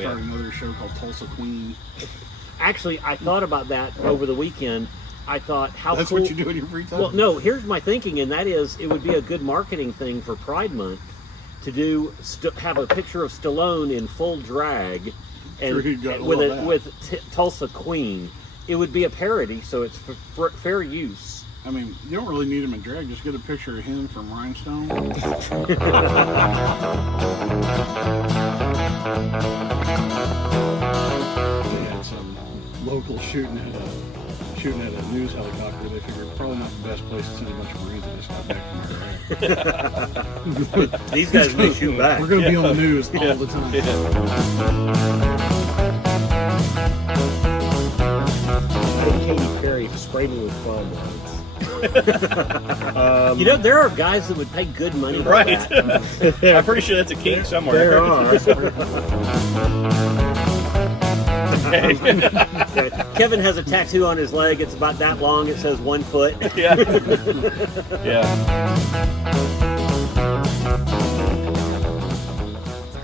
start another show called Tulsa Queen. Actually, I thought about that over the weekend. I thought, That's cool. what you do in your free time? Well, no, here's my thinking, and that is it would be a good marketing thing for Pride Month to do have a picture of Stallone in full drag and with Tulsa Queen. It would be a parody, so it's for fair use. I mean, you don't really need him in drag. Just get a picture of him from Rhinestone. They had some local shooting at a news helicopter. They figured probably not the best place to send a bunch of Marines that just got back from Iraq. These guys may shoot back. We're going to be on the news all the time. Katy Perry sprayed me with foam once. You know, there are guys that would pay good money for that. I'm pretty sure that's a kink somewhere. There are. Kevin has a tattoo on his leg. It's about that long. It says 1 foot. Yeah. Yeah.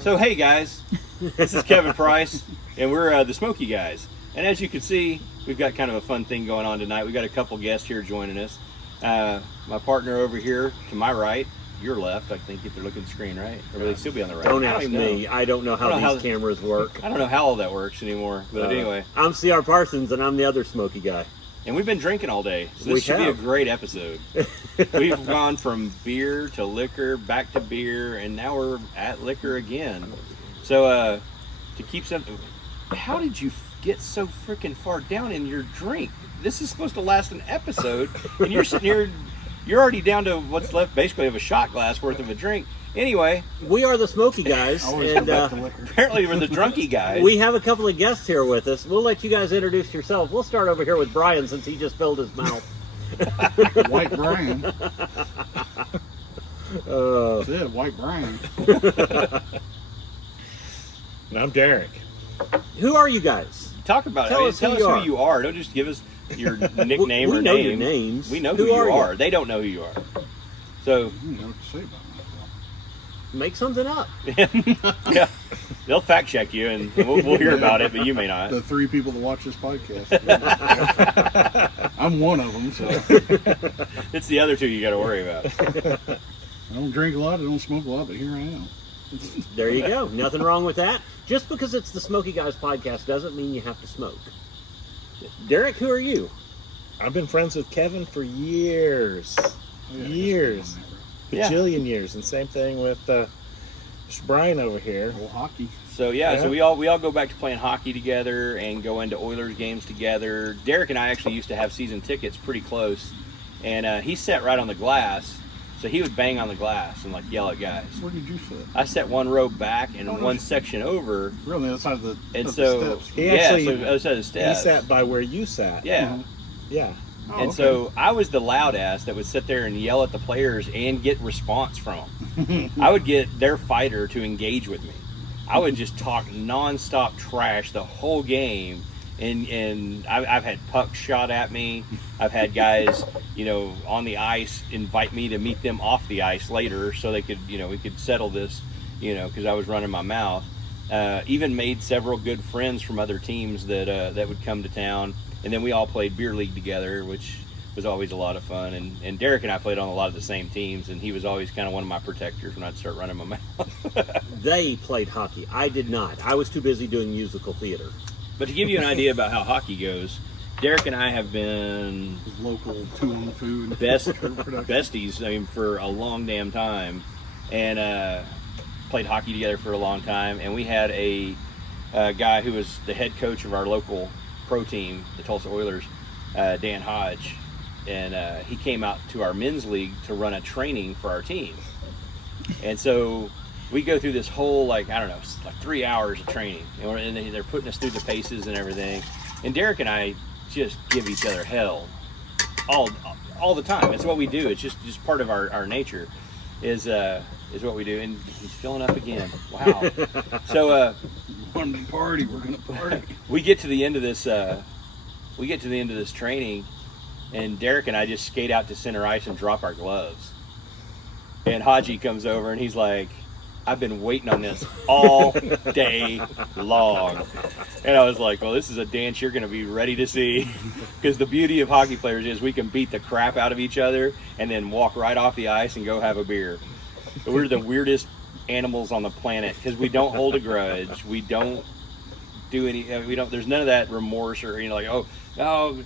So, hey guys, this is Kevin Price, and we're the Smokey Guys. And as you can see, we've got kind of a fun thing going on tonight. We've got a couple guests here joining us. My partner over here to my right, your left, I think, if they're looking at the screen, right? Or will they still be on the right? Don't ask me. I don't know how these cameras work. I don't know how all that works anymore. But anyway. I'm CR Parsons, and I'm the other Smokey guy. And we've been drinking all day. So this should be a great episode. We've gone from beer to liquor, back to beer, and now we're at liquor again. So to keep something, how did you get so freaking far down in your drink? This is supposed to last an episode, and you're sitting here, you're already down to what's left basically of a shot glass worth of a drink. Anyway, we are the Smokey Guys, and apparently we're the drunky guys. We have a couple of guests here with us. We'll let you guys introduce yourselves. We'll start over here with Brian, since he just filled his mouth. White Brian. That's it, White Brian. And I'm Derek. Who are you guys? Talk about Tell it. us Tell us who you are. Don't just give us your nickname we or know name. your names. We know who you are. They don't know who you are. So, I don't know what to say about make something up. Yeah, they'll fact check you, and we'll hear about it, but you may not. The 3 people that watch this podcast. I'm one of them, so. It's the other 2 you got to worry about. I don't drink a lot, I don't smoke a lot, but here I am. There you go. Nothing wrong with that. Just because it's the Smokey Guys podcast doesn't mean you have to smoke. Derek, who are you? I've been friends with Kevin for years. Years. Bajillion years. And same thing with Mr. Brian over here. Old hockey. So so we all go back to playing hockey together and go into Oilers games together. Derek and I actually used to have season tickets pretty close, and he sat right on the glass, so he would bang on the glass and like yell at guys. Where did you sit? I sat one row back and one section over. Really, the other side of the steps. He actually, so other side of the steps. He sat by where you sat. Yeah. Yeah. Oh, And so I was the loud ass that would sit there and yell at the players and get response from them. I would get their fighter to engage with me. I would just talk nonstop trash the whole game, and I've had pucks shot at me. I've had guys, on the ice invite me to meet them off the ice later so they could, we could settle this, because I was running my mouth. Even made several good friends from other teams that would come to town. And then we all played beer league together, which was always a lot of fun. And Derek and I played on a lot of the same teams, and he was always kind of one of my protectors when I'd start running my mouth. They played hockey. I did not. I was too busy doing musical theater. But to give you an idea about how hockey goes, Derek and I have been local 2-on food besties, for a long damn time, and played hockey together for a long time. And we had a guy who was the head coach of our local pro team, the Tulsa Oilers, Dan Hodge, and he came out to our men's league to run a training for our team. And so we go through this whole, 3 hours of training, and they're putting us through the paces and everything. And Derek and I just give each other hell all the time. It's what we do. It's just part of our nature is what we do. And he's filling up again. Wow. So we're gonna party. we get to the end of this training, and Derek and I just skate out to center ice and drop our gloves. And Haji comes over and he's like, I've been waiting on this all day long. And I was like, well, this is a dance you're going to be ready to see. Because the beauty of hockey players is we can beat the crap out of each other and then walk right off the ice and go have a beer. We're the weirdest animals on the planet because we don't hold a grudge. We don't do any, there's none of that remorse or, like, oh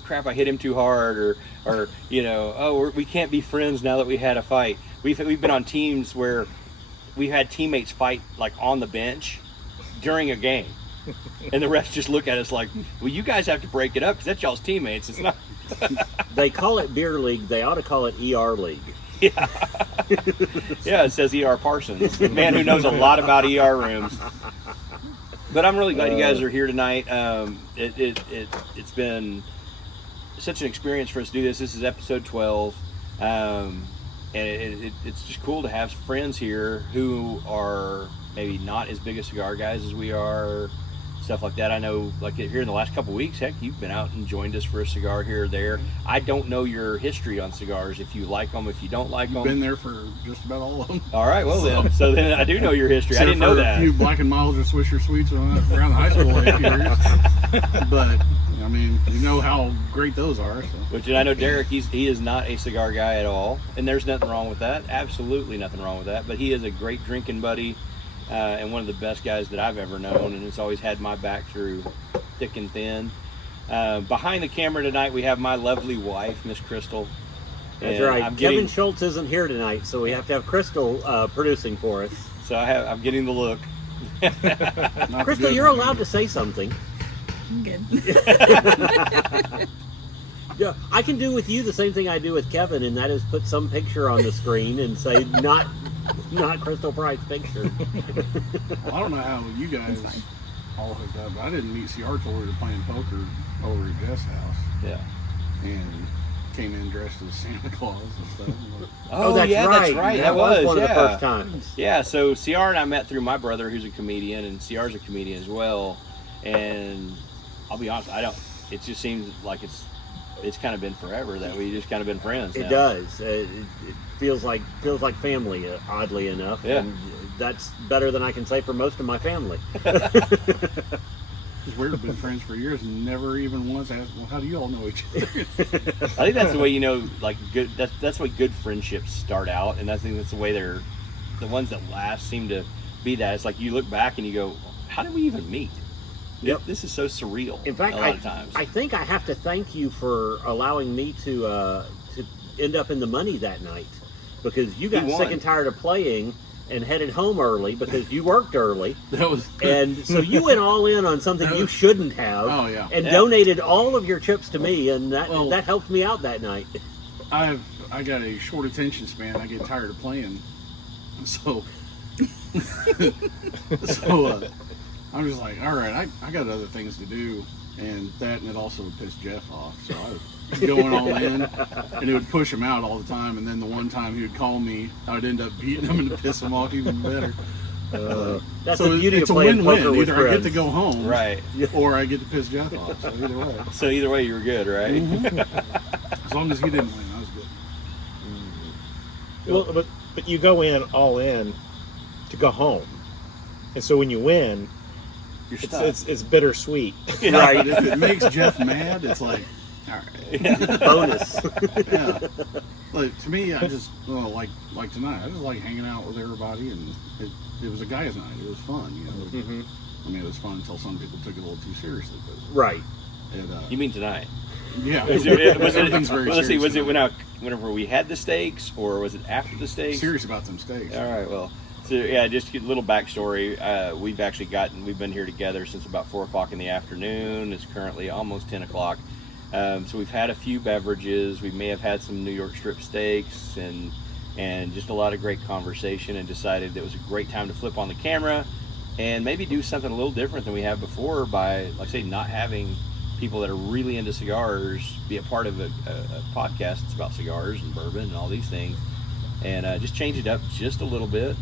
crap, I hit him too hard or we can't be friends now that we had a fight. We've been on teams where we've had teammates fight like on the bench during a game, and the refs just look at us like, well, you guys have to break it up because that's y'all's teammates. It's not. They call it beer league. They ought to call it ER league. Yeah. Yeah, it says CR Parsons, man who knows a lot about ER rooms. But I'm really glad you guys are here tonight. It's been such an experience for us to do this. This is episode 12. And it's just cool to have friends here who are maybe not as big a cigar guys as we are, stuff like that. I know, like here in the last couple of weeks, heck, you've been out and joined us for a cigar here or there. I don't know your history on cigars, if you like them, if you don't like them. Been there for just about all of them. All right, well so then I do know your history. I didn't know that. A few Black and Milds or Swisher Sweets around the high school years. But I mean, you know how great those are. So. Which, and I know Derek, he is not a cigar guy at all, and there's nothing wrong with that. Absolutely nothing wrong with that. But he is a great drinking buddy. And one of the best guys that I've ever known, and has always had my back through thick and thin. Behind the camera tonight, we have my lovely wife, Miss Crystal. That's right. Kevin Schultz isn't here tonight, so we have to have Crystal producing for us. So I'm getting the look. Crystal, you're allowed to say something. I'm good. Yeah, I can do with you the same thing I do with Kevin, and that is put some picture on the screen and say not Crystal Price picture. Well, I don't know how you guys all hooked up, but I didn't meet CR till we were playing poker over at Jeff's house. Yeah. And came in dressed as Santa Claus and stuff. Oh, that's right. That was one of the first times. Yeah, so CR and I met through my brother, who's a comedian, and CR's a comedian as well. And I'll be honest, it just seems like it's kind of been forever that we just kind of been friends now. It does. It feels like family, oddly enough. Yeah. And that's better than I can say for most of my family. Because we've been friends for years and never even once asked, well, how do you all know each other? I think that's the way, like good. That's the way good friendships start out, and I think that's the way the ones that last seem to be that. It's like you look back and you go, how did we even meet? Yep. This is so surreal. In fact, a lot of times. I think I have to thank you for allowing me to end up in the money that night, because you got sick and tired of playing and headed home early because you worked early. And so you went all in on something you shouldn't have. Oh, yeah. And donated all of your chips to me, and that helped me out that night. I got a short attention span. I get tired of playing, so I'm just like, all right, I got other things to do, and it also would piss Jeff off. So I was going all in, and it would push him out all the time. And then the one time he would call me, I would end up beating him and to piss him off even better. That's so the beauty it's of a playing win-win. poker with Either friends. I get to go home, right, or I get to piss Jeff off. So either way. So either way, you were good, right? Mm-hmm. As long as he didn't win, I was good. Well, but you go in all in to go home, and so when you win, it's bittersweet. Right. If it makes Jeff mad, it's like, all right. Yeah. Bonus. Yeah. Like, to me, I just, like tonight, I just like hanging out with everybody, and it was a guy's night. It was fun, Mm-hmm. I mean, it was fun until some people took it a little too seriously. But right. You mean tonight? Yeah. Everything's very serious. Let's see, was it whenever we had the steaks, or was it after the steaks? Serious about them steaks. All right, well. So yeah, just a little backstory. We've been here together since about 4 o'clock in the afternoon. It's currently almost 10 o'clock. So we've had a few beverages. We may have had some New York strip steaks and just a lot of great conversation, and decided that it was a great time to flip on the camera and maybe do something a little different than we have before by, like I say, not having people that are really into cigars be a part of a podcast that's about cigars and bourbon and all these things, and just change it up just a little bit.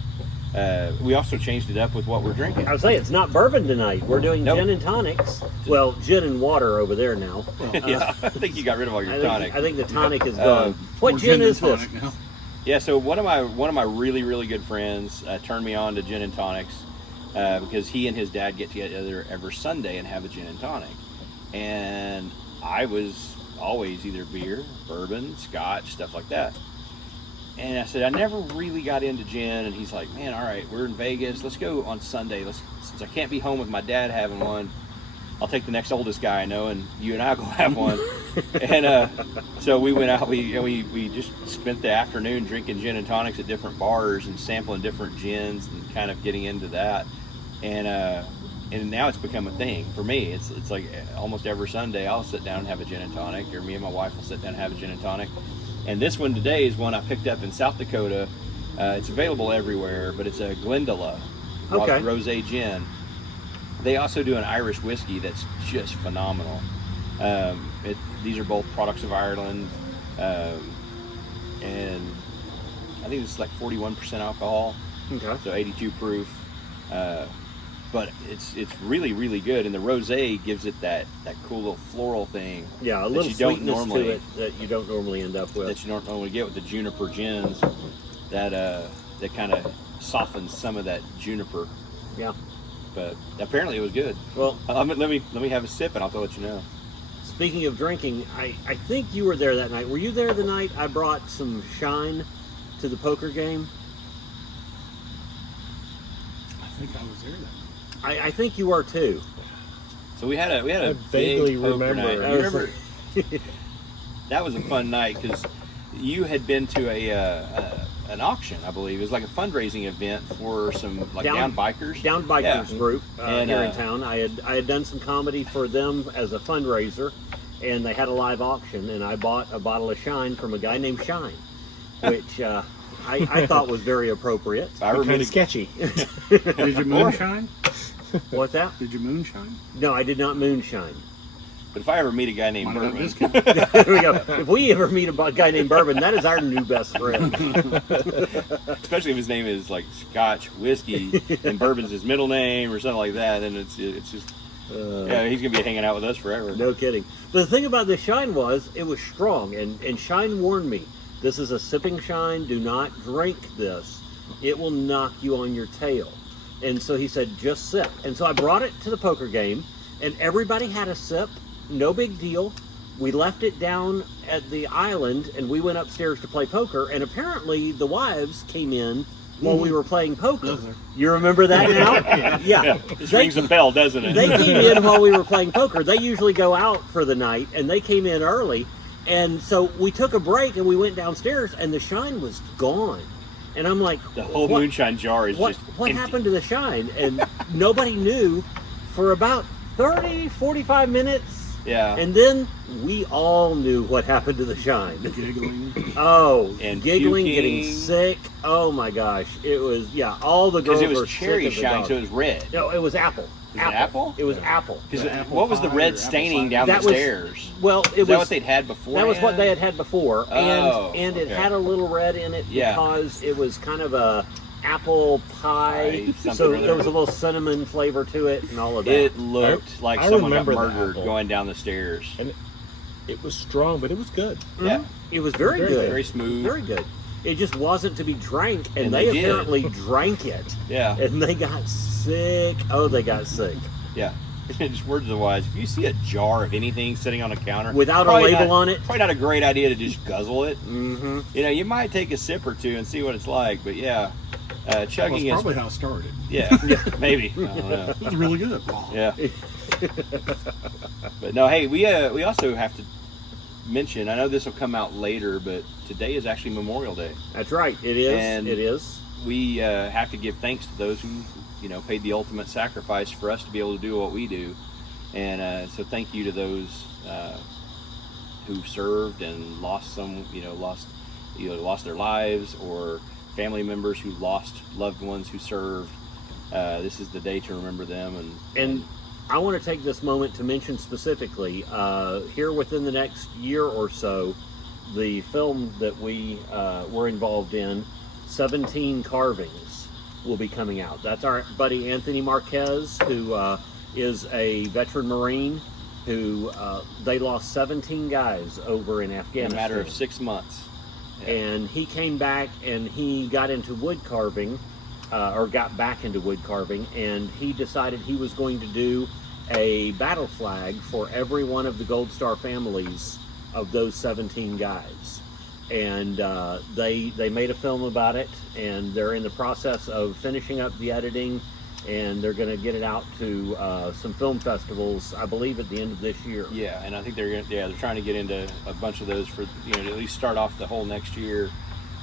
We also changed it up with what we're drinking. I would say it's not bourbon tonight. We're doing gin and tonics. Well, gin and water over there now. Yeah, I think you got rid of all your tonic. I think the tonic is gone. What gin is this? Yeah, so one of my really, really good friends turned me on to gin and tonics because he and his dad get together every Sunday and have a gin and tonic. And I was always either beer, bourbon, scotch, stuff like that. And I said, I never really got into gin. And he's like, man, all right, we're in Vegas. Let's go on Sunday. Since I can't be home with my dad having one, I'll take the next oldest guy I know, and you and I go have one. And so we went out. We just spent the afternoon drinking gin and tonics at different bars and sampling different gins and kind of getting into that. And now it's become a thing for me. It's like almost every Sunday I'll sit down and have a gin and tonic, or me and my wife will sit down and have a gin and tonic. And this one today is one I picked up in South Dakota. It's available everywhere, but it's a Glendale rosé gin. They also do an Irish whiskey that's just phenomenal. These are both products of Ireland, and I think it's like 41% alcohol, so 82 proof. But it's really, really good, and the rosé gives it that cool little floral thing. Yeah, a little sweetness to it that you don't normally end up with. That you don't normally get with the juniper gins. That kind of softens some of that juniper. Yeah. But apparently it was good. Well, let me have a sip, and I'll let you know. Speaking of drinking, I think you were there that night. Were you there the night I brought some shine to the poker game? I think I was there that night. I think you were too. So we had a I big vaguely poker remember. night. You remember? That was a fun night because you had been to an auction, I believe. It was like a fundraising event for some down bikers group and, here in town. I had done some comedy for them as a fundraiser, and they had a live auction, and I bought a bottle of Shine from a guy named Shine, which I thought was very appropriate. Kind of sketchy. Did you moonshine? What's that? Did you moonshine? No, I did not moonshine. But if I ever meet a guy named Bourbon, There we go. If we ever meet a guy named Bourbon, that is our new best friend. especially if his name is like Scotch whiskey and Bourbon's his middle name or something like that, then it's just he's gonna be hanging out with us forever. No kidding. But the thing about the Shine was it was strong, and Shine warned me, this is a sipping Shine. Do not drink this. It will knock you on your tail. And so he said, just sip. And so I brought it to the poker game, and everybody had a sip. No big deal. We left it down at the island, and we went upstairs to play poker, and apparently the wives came in while we were playing poker. You remember that now? Yeah. This rings a bell, doesn't it? They came in while we were playing poker. They usually go out for the night, and they came in early. And so we took a break, and we went downstairs, and the Shine was gone. And I'm like, the whole moonshine jar is just what empty. happened to the Shine? And nobody knew for about 30, 45 minutes. Yeah. And then we all knew what happened to the Shine. Giggling. Oh, and giggling, puking. getting sick. Oh my gosh. It was, all the girls were sick. Because it was cherry of the Shine, dog. so it was red. No, it was apple. Was it apple? It was apple. What was the red staining down the stairs? Well, Is that what they'd had before? That was what they had before. And it okay. had a little red in it because it was kind of a apple pie. So there was a little cinnamon flavor to it and all of that. It looked like I someone got remember the murdered apple. going down the stairs. And it was strong, but it was good. Yeah. It was very good. Very smooth. Very good. It just wasn't to be drank, and they did. apparently drank it. Yeah. And they got sick. Oh, they got sick. Yeah. Just words of the wise. If you see a jar of anything sitting on a counter Without a label on it? probably not a great idea to just guzzle it. Mm-hmm. You might take a sip or two and see what it's like, but yeah, chugging That's is probably how it started. yeah, maybe. I don't know. It was really good. Yeah. But no, hey, we also have to mention. I know this will come out later, but today is actually Memorial Day. That's right. It is. And it is. We have to give thanks to those who paid the ultimate sacrifice for us to be able to do what we do, and so thank you to those who served and lost lost their lives, or family members who lost loved ones who served. This is the day to remember them, And I want to take this moment to mention specifically, here within the next year or so, the film that we were involved in, 17 Carvings, will be coming out. That's our buddy Anthony Marquez, who is a veteran Marine, who they lost 17 guys over in Afghanistan. in a matter of 6 months. And he came back and he got into wood carving, or got back into wood carving, and he decided he was going to do a battle flag for every one of the Gold Star families of those 17 guys. And they made a film about it, and they're in the process of finishing up the editing, and they're going to get it out to some film festivals, I believe, at the end of this year. Yeah, and I think they're trying to get into a bunch of those for, to at least start off the whole next year,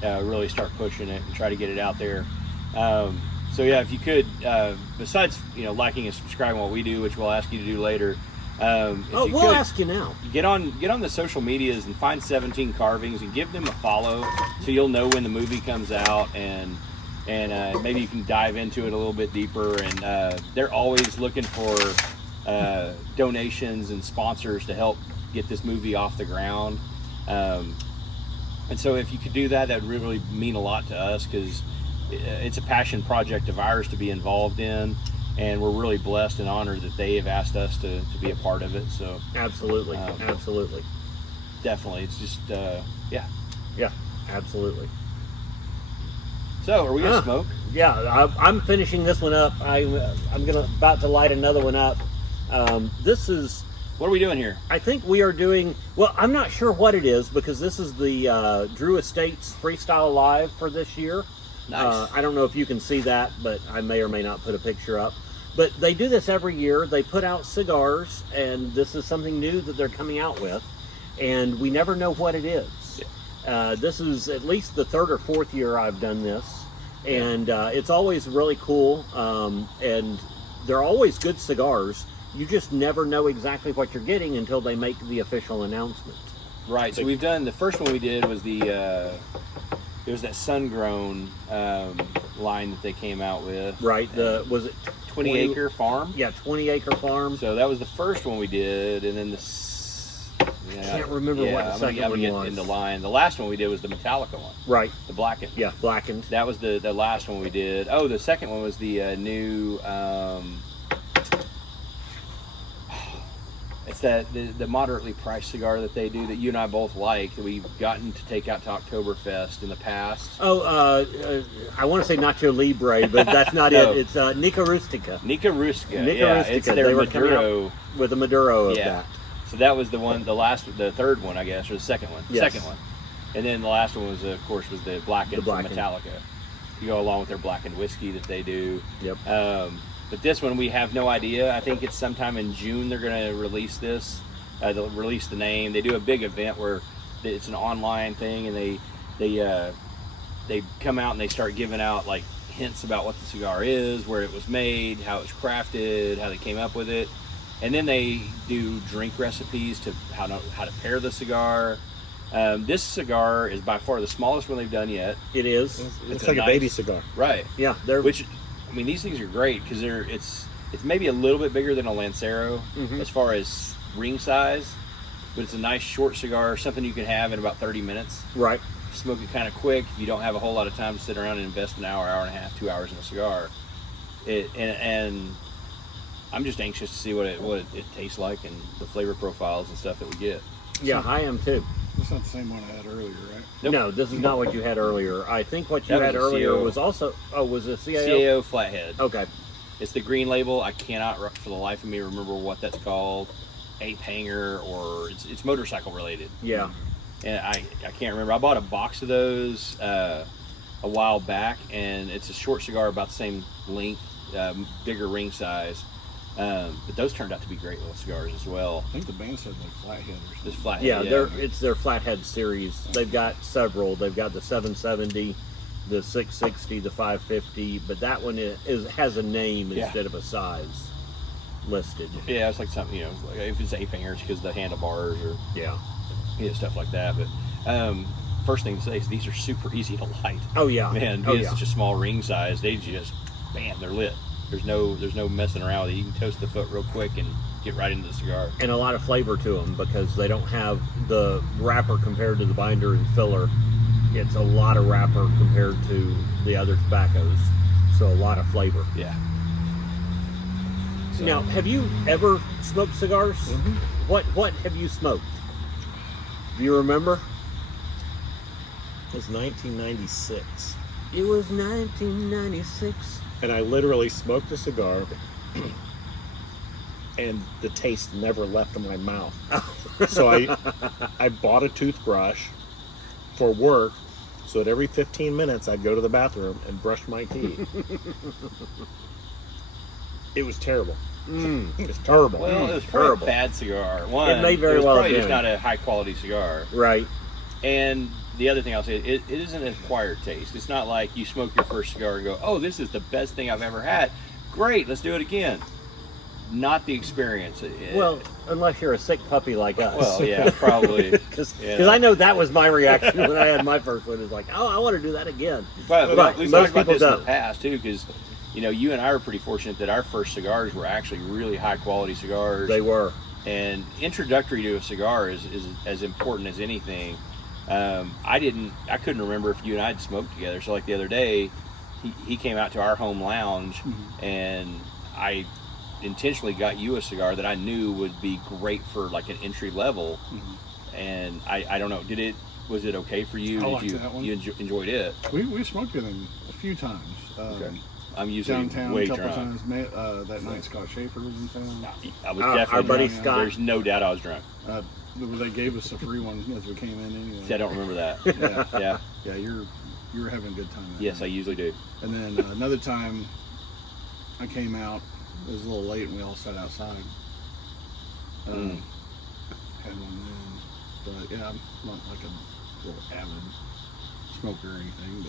really start pushing it and try to get it out there. So yeah, if you could, besides liking and subscribing what we do, which we'll ask you to do later. We'll ask you now. Get on the social medias and find 17 Carvings and give them a follow, so you'll know when the movie comes out, and maybe you can dive into it a little bit deeper. And they're always looking for donations and sponsors to help get this movie off the ground. And so if you could do that, that would really mean a lot to us, because it's a passion project of ours to be involved in, and we're really blessed and honored that they have asked us to be a part of it. So absolutely, definitely, it's just yeah, absolutely. So are we gonna smoke? Yeah, I'm finishing this one up. I'm about to light another one up. This is, what are we doing here? I think we are doing, well, I'm not sure what it is, because this is the Drew Estates Freestyle Live for this year. Nice. I don't know if you can see that, but I may or may not put a picture up. But they do this every year. They put out cigars, and this is something new that they're coming out with, and we never know what it is. Yeah. This is at least the third or fourth year I've done this, and it's always really cool, and they're always good cigars. You just never know exactly what you're getting until they make the official announcement. Right, so we've done, the first one we did was it was that sun-grown line that they came out with. Right, was it 20 acre farm? Yeah, 20 acre farm. So that was the first one we did, and then I can't remember what the second one was. In the line. The last one we did was the Metallica one. Right. The blackened. Yeah, blackened. That was the last one we did. Oh, the second one was the new. It's the moderately priced cigar that they do that you and I both like, that we've gotten to take out to Oktoberfest in the past. Oh, I want to say Nacho Libre, but that's not No. it. It's Nica Rustica. Nica Rustica. Nica Yeah, Rustica. it's their They were Maduro. coming out with a Maduro of that. So that was the one, the third one, I guess, or the second one. Yes. Second one. And then the last one was, of course, was the blackened from Metallica. You go along with their blackened whiskey that they do. Yep. But this one, we have no idea. I think it's sometime in June they're going to release this. They'll release the name. They do a big event where it's an online thing, and they come out and they start giving out like hints about what the cigar is, where it was made, how it was crafted, how they came up with it, and then they do drink recipes to how to pair the cigar. This cigar is by far the smallest one they've done yet. It is. It's like a baby cigar. Right. Yeah. Which, I mean, these things are great because it's maybe a little bit bigger than a Lancero as far as ring size, but it's a nice short cigar, something you can have in about 30 minutes. Right. Smoke it kind of quick if you don't have a whole lot of time to sit around and invest an hour and a half, 2 hours in a cigar. And I'm just anxious to see what it tastes like and the flavor profiles and stuff that we get. Yeah, I am too. That's not the same one I had earlier, right? Nope. No, this is not what you had earlier. I think what you That had was a earlier CAO. was also, was a CAO? CAO Flathead. Okay. It's the green label. I cannot, for the life of me, remember what that's called. Ape hanger, or it's motorcycle related. Yeah. And I can't remember. I bought a box of those a while back, and it's a short cigar about the same length, bigger ring size. But those turned out to be great little cigars as well. I think the band said like Flathead or something. This Flathead. Yeah, it's their Flathead series. They've got several. They've got the 770, the 660, the 550, but that one has a name instead of a size listed. Yeah, it's like something, like if it's ape hangers because of the handlebars or stuff like that. But first thing to say is these are super easy to light. Oh yeah, man, being such a small ring size, they just bam, they're lit. There's no messing around with it. You can toast the foot real quick and get right into the cigar. And a lot of flavor to them because they don't have the wrapper compared to the binder and filler. It's a lot of wrapper compared to the other tobaccos, so a lot of flavor. Yeah. So. Now, have you ever smoked cigars? Mm-hmm. What have you smoked? Do you remember? It was 1996. It was 1996. And I literally smoked a cigar, and the taste never left my mouth. So I bought a toothbrush for work, so that every 15 minutes I'd go to the bathroom and brush my teeth. It was terrible. It was terrible. Well, it was probably a bad cigar. One, it may very well probably have just been. not a high quality cigar. Right. And the other thing I'll say, it isn't an acquired taste. It's not like you smoke your first cigar and go, oh, this is the best thing I've ever had. Great, let's do it again. Not the experience. Well, unless you're a sick puppy like us. Well, yeah, probably. Because I know that was my reaction when I had my first one. It's like, oh, I want to do that again. But Right, we've most talked about people this in don't. the past, too, because, you and I are pretty fortunate that our first cigars were actually really high-quality cigars. They were. And introductory to a cigar is as important as anything. I couldn't remember if you and I had smoked together. So, like the other day, he came out to our home lounge, and I intentionally got you a cigar that I knew would be great for like an entry level. And I don't know, was it okay for you? I liked that one. You enjoyed it? We smoked with him a few times. Okay. I'm usually Downtown way a couple drunk. times. That night Scott Schaefer was in town. I was Our definitely buddy drunk. Scott. There's no doubt I was drunk. They gave us a free one as we came in anyway. See, I don't remember that. Yeah, Yeah. you were having a good time. that Yes, I night. usually do. And then another time, I came out. It was a little late, and we all sat outside. Had one then, but yeah, I'm not like a little avid smoker or anything,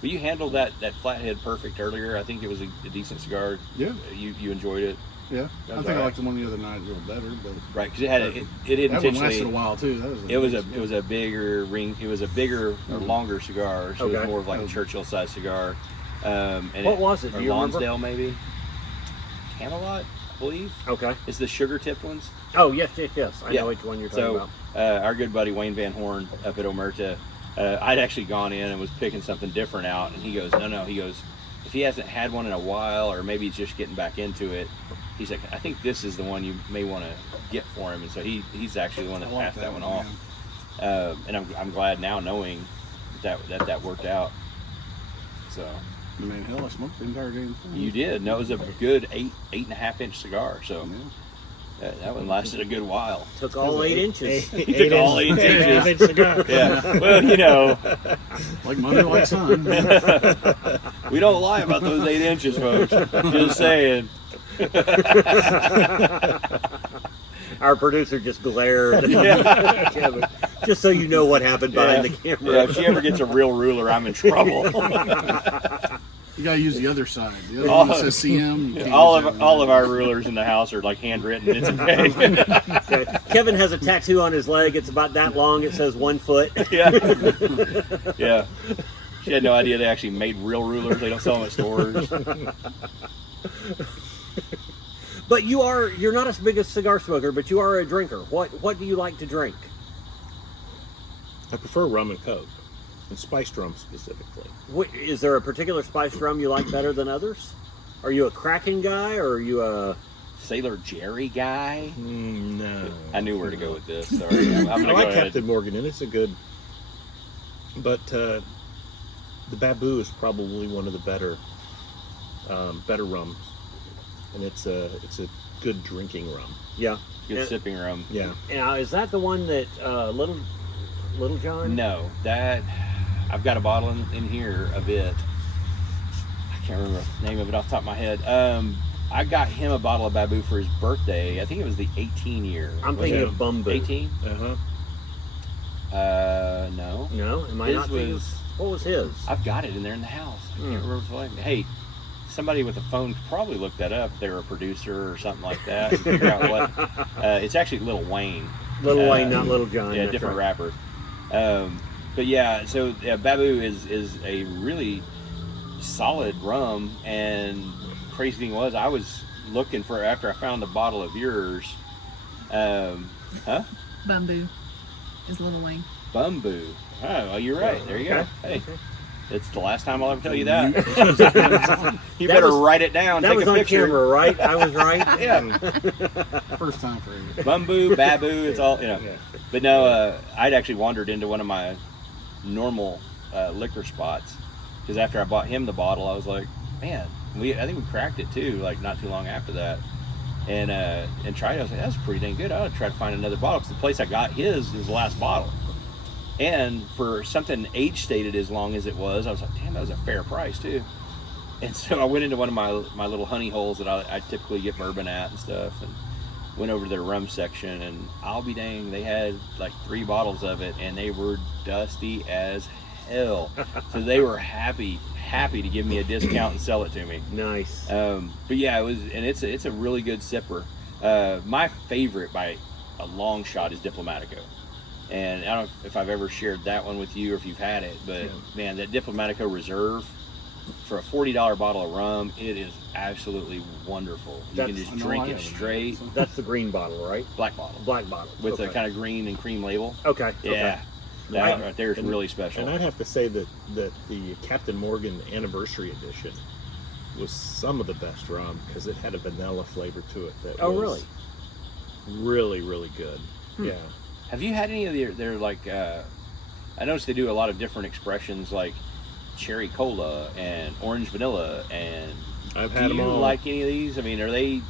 But you handled that flathead perfect earlier. I think it was a decent cigar. Yeah. You enjoyed it. yeah. That I was think I alright. liked the one the other night a little better, but Right, because it had it that one intentionally. lasted a while too. That was It was a bigger ring. It was a bigger or longer cigar, so it was Okay. more of like a Churchill sized cigar. And What was it? Or Do you remember? Lonsdale maybe. Camelot, I believe. Okay. It's the sugar tipped ones. Oh, yes. I Yeah. know which one you're talking So about. our good buddy Wayne Van Horn up at Omerta, I'd actually gone in and was picking something different out, and he goes, no. He goes, if he hasn't had one in a while, or maybe he's just getting back into it, he's like, I think this is the one you may want to get for him. And so he's actually the one that I like passed that one man. off. And I'm glad now knowing that worked out. So I mean, hell, I smoked the entire game. you did. No, it was a good 8.5 inch cigar. So that one lasted a good while. Took all 8 inches. He took all 8 inches. Inch cigar. Yeah. Well, Like mother, like son. we don't lie about those 8 inches, folks. Just saying. Our producer just glared at Kevin, just so you know what happened behind the camera. Yeah, if she ever gets a real ruler, I'm in trouble. You gotta use the other side. The other one that says CM. You can't all use that one. of our rulers in the house are like handwritten. It's okay. Okay. Kevin has a tattoo on his leg. It's about that long. It says 1 foot. Yeah. Yeah. She had no idea they actually made real rulers. They don't sell them at stores. But you're not as big a cigar smoker, but you are a drinker. What do you like to drink? I prefer rum and coke, and spiced rum specifically. Is there a particular spiced rum you like better than others? Are you a Kraken guy, or are you a... Sailor Jerry guy? No. I knew where to go with this. Sorry. I'm I going to like go ahead. Captain Morgan, and it's a good. But the Babu is probably one of the better rums, and it's a good drinking rum. Yeah. Good sipping rum. Yeah. Now, is that the one that Little John? No, that I've got a bottle in here of it. I can't remember the name of it off the top of my head. I got him a bottle of Babu for his birthday. I think it was the 18 year. I'm thinking of Bumbu. 18? No. No, am I His not thinking was- of, what was his? I've got it in there in the house. I can't remember what it's like. Hey, somebody with a phone could probably look that up. If they were a producer or something like that. And figure out what. It's actually Little Wayne. Little Wayne, not Little John. Yeah, that's different right. rapper. But yeah, so Babu is a really solid rum, and crazy thing was I was looking for after I found a bottle of yours. Bamboo is Little Wayne. Bumbu. Oh, well, you're right. There you go. Hey, it's the last time I'll ever tell you that. You That better was- write it down. That Take was a on picture. camera, right? I was right. Yeah. First time for you. Bumbu, Babu, it's all, you know. But no, I'd actually wandered into one of my normal liquor spots. Because after I bought him the bottle, I was like, man, I think we cracked it too, like not too long after that. And tried it. I was like, that's pretty dang good. I ought to try to find another bottle. Because the place I got his was the last bottle. And for something age stated as long as it was, I was like, damn, that was a fair price too. And so I went into one of my little honey holes that I typically get bourbon at and stuff, and went over to their rum section, and I'll be dang, they had like 3 bottles of it, and they were dusty as hell. So they were happy to give me a discount and sell it to me. Nice. But yeah, it was, and it's a really good sipper. My favorite by a long shot is Diplomatico. And I don't know if I've ever shared that one with you or if you've had it, but man, that Diplomatico Reserve for a $40 bottle of rum, it is absolutely wonderful. You can just drink it straight. That's the green bottle, right? Black bottle. Black bottle. With the kind of green and cream label. Okay. Yeah. Okay. That right there is really special. And I'd have to say that the Captain Morgan Anniversary Edition was some of the best rum because it had a vanilla flavor to it. That was really, really good. Yeah. Have you had any of their like, I noticed they do a lot of different expressions like cherry cola and orange vanilla, and I've had them all. Do you like any of these? I mean,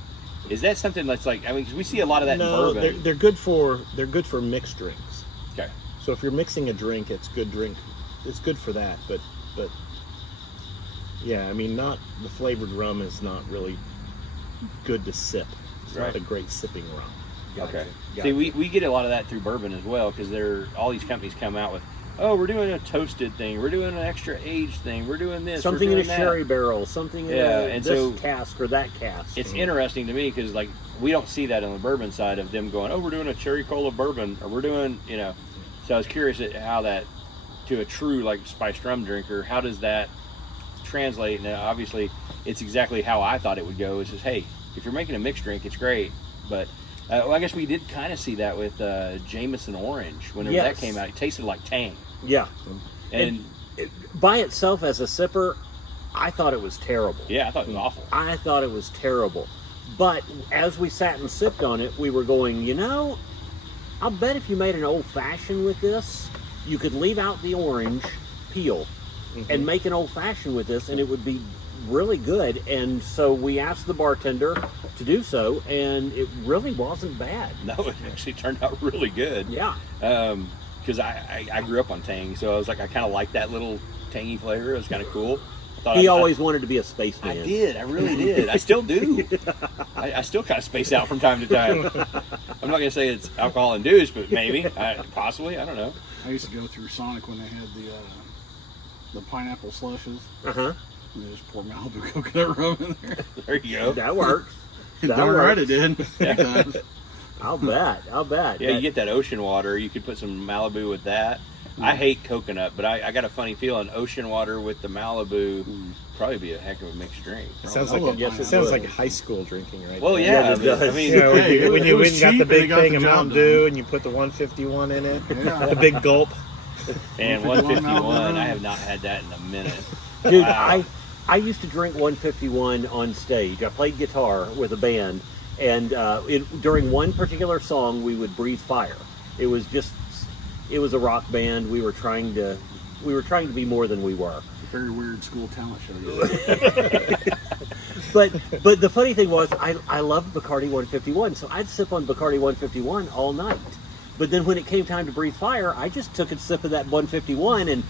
is that something that's like, I mean, 'cause we see a lot of that in bourbon. They're good for mixed drinks. Okay. So if you're mixing a drink, it's good drink. It's good for that, but yeah, I mean, the flavored rum is not really good to sip. It's not a great sipping rum. Gotcha. Okay. See, we get a lot of that through bourbon as well, because all these companies come out with, oh, we're doing a toasted thing, we're doing an extra aged thing, we're doing this, something in a that. sherry barrel, something in this cask or that cask. It's interesting to me because like we don't see that on the bourbon side of them going, oh, we're doing a cherry cola bourbon, or we're doing, So I was curious at how that, to a true like spiced rum drinker, how does that translate? And obviously, it's exactly how I thought it would go. It's just, hey, if you're making a mixed drink, it's great, but. Well, I guess we did kind of see that with Jameson Orange. Whenever that came out, it tasted like Tang. Yeah. And by itself as a sipper, I thought it was terrible. Yeah, I thought it was awful. I thought it was terrible. But as we sat and sipped on it, we were going, I'll bet if you made an old-fashioned with this, you could leave out the orange peel and make an old-fashioned with this, and it would be really good. And so we asked the bartender to do so, and it really wasn't bad. No, it actually turned out really good. Yeah. Because I grew up on Tang, so I was like, I kind of like that little tangy flavor. It was kind of cool. He always wanted to be a spaceman. I did. I really did. I still do. I still kind of space out from time to time. I'm not going to say it's alcohol induced, but maybe. Possibly. I don't know. I used to go through Sonic when they had the pineapple slushes. Uh-huh. And they just pour Malibu coconut rum in there. There you go. That works. Darn right it did. I'll bet. Yeah, you get that ocean water. You could put some Malibu with that. I hate coconut, but I got a funny feeling ocean water with the Malibu probably be a heck of a mixed drink. It sounds like high school drinking, right? Well, yeah. It does. I mean, when you went and got the big thing of Mountain Dew and you put the 151 in it, the big gulp. And 151, I have not had that in a minute. Dude, wow. I used to drink 151 on stage. I played guitar with a band, and during one particular song, we would breathe fire. It was a rock band. We were trying to be more than we were. Very weird school talent show. But the funny thing was, I loved Bacardi 151, so I'd sip on Bacardi 151 all night. But then when it came time to breathe fire, I just took a sip of that 151 and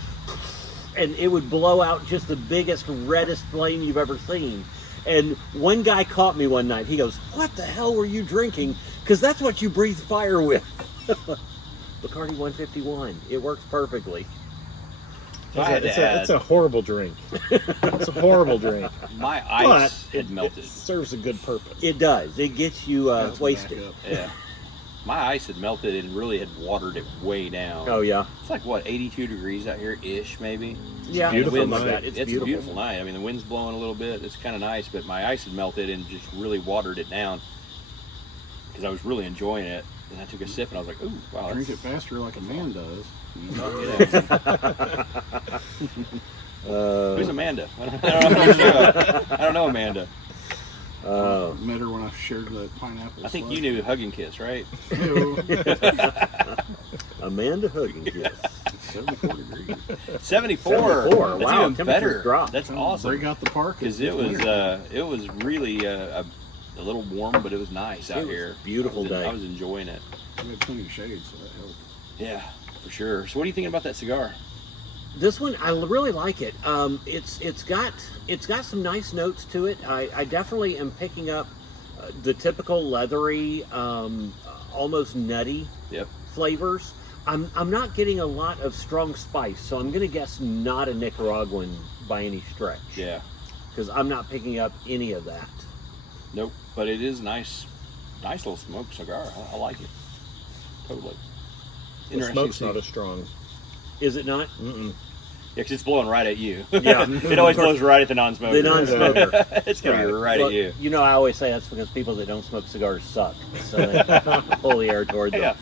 it would blow out just the biggest, reddest flame you've ever seen. And one guy caught me one night. He goes, "What the hell were you drinking? Because that's what you breathe fire with." Bacardi 151. It works perfectly. It's a horrible drink. It's a horrible drink. My ice had melted. It serves a good purpose. It does. It gets you wasted. Yeah. My ice had melted and really had watered it way down. Oh, yeah. It's like, 82 degrees out here-ish, maybe? Yeah. Beautiful night. It's a beautiful night. I mean, the wind's blowing a little bit. It's kind of nice, but my ice had melted and just really watered it down because I was really enjoying it. And I took a sip and I was like, ooh, wow. Drink it faster like a man does. Who's Amanda? I don't know Amanda. Met her when I shared the pineapple. I think you knew Hug and Kiss, right? Amanda Hug and Kiss. 74 degrees. 74. 74. That's Wow, even temperatures better. dropped. That's awesome. Break out the park Because it was really a little warm, but it was nice out here. Beautiful day. I was enjoying it. We had plenty of shade, so that helped. Yeah, for sure. So what are you thinking about that cigar? This one, I really like it. It's got some nice notes to it. I definitely am picking up the typical leathery, almost nutty flavors. I'm not getting a lot of strong spice, so I'm gonna guess not a Nicaraguan by any stretch. Yeah. Because I'm not picking up any of that. Nope. But it is nice little smoked cigar. I like it. Totally. The smoke's not as strong. Is it not? Mm-mm. Yeah, because it's blowing right at you. Yeah. It always blows right at the non-smoker. The non-smoker. It's going to be right Well, at you. You know, I always say that's because people that don't smoke cigars suck. So they pull the air toward them.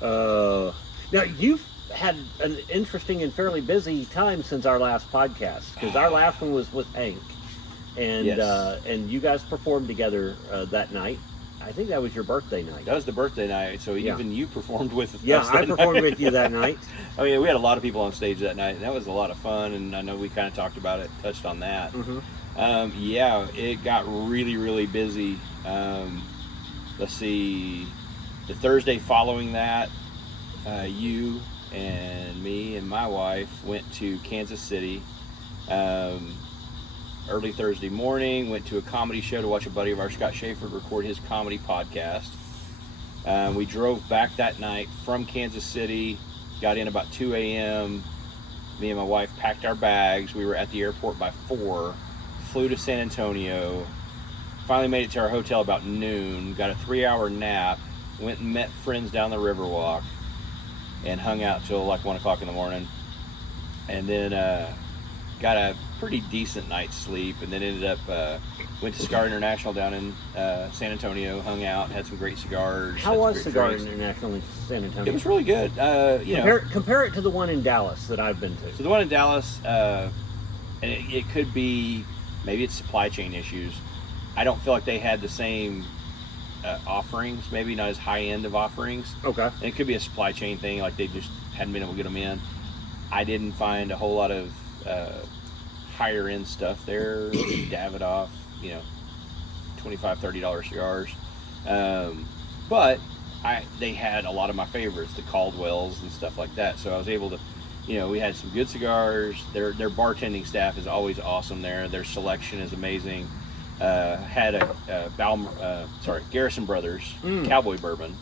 Yeah. Now, you've had an interesting and fairly busy time since our last podcast, because our last one was with Hank. And, Yes. and you guys performed together that night. I think that was your birthday night. That was the birthday night, so Yeah. even you performed with Yeah, us I that performed night. with you that night. I mean, we had a lot of people on stage that night, and that was a lot of fun, and I know we kind of talked about it, touched on that. Mm-hmm. Yeah, it got really, really busy. Let's see, the Thursday following that, you and me and my wife went to Kansas City. Early Thursday morning, went to a comedy show to watch a buddy of ours, Scott Schaefer, record his comedy podcast. We drove back that night from Kansas City, got in about 2 a.m. Me and my wife packed our bags. We were at the airport by 4, flew to San Antonio, finally made it to our hotel about noon, got a 3-hour nap, went and met friends down the Riverwalk, and hung out till like 1 o'clock in the morning. And then got a pretty decent night's sleep, and then ended up went to Cigar International down in San Antonio, hung out, had some great cigars. How had some was great Cigar drinks. International in San Antonio? It was really good. Compare it to the one in Dallas that I've been to. So the one in Dallas, and it could be, maybe it's supply chain issues. I don't feel like they had the same offerings, maybe not as high end of offerings. Okay. And it could be a supply chain thing, like they just hadn't been able to get them in. I didn't find a whole lot of higher end stuff there. Davidoff, $25, $30 cigars. But they had a lot of my favorites, the Caldwells and stuff like that. So I was able to, we had some good cigars. Their bartending staff is always awesome there. Their selection is amazing. Had a Garrison Brothers Cowboy Bourbon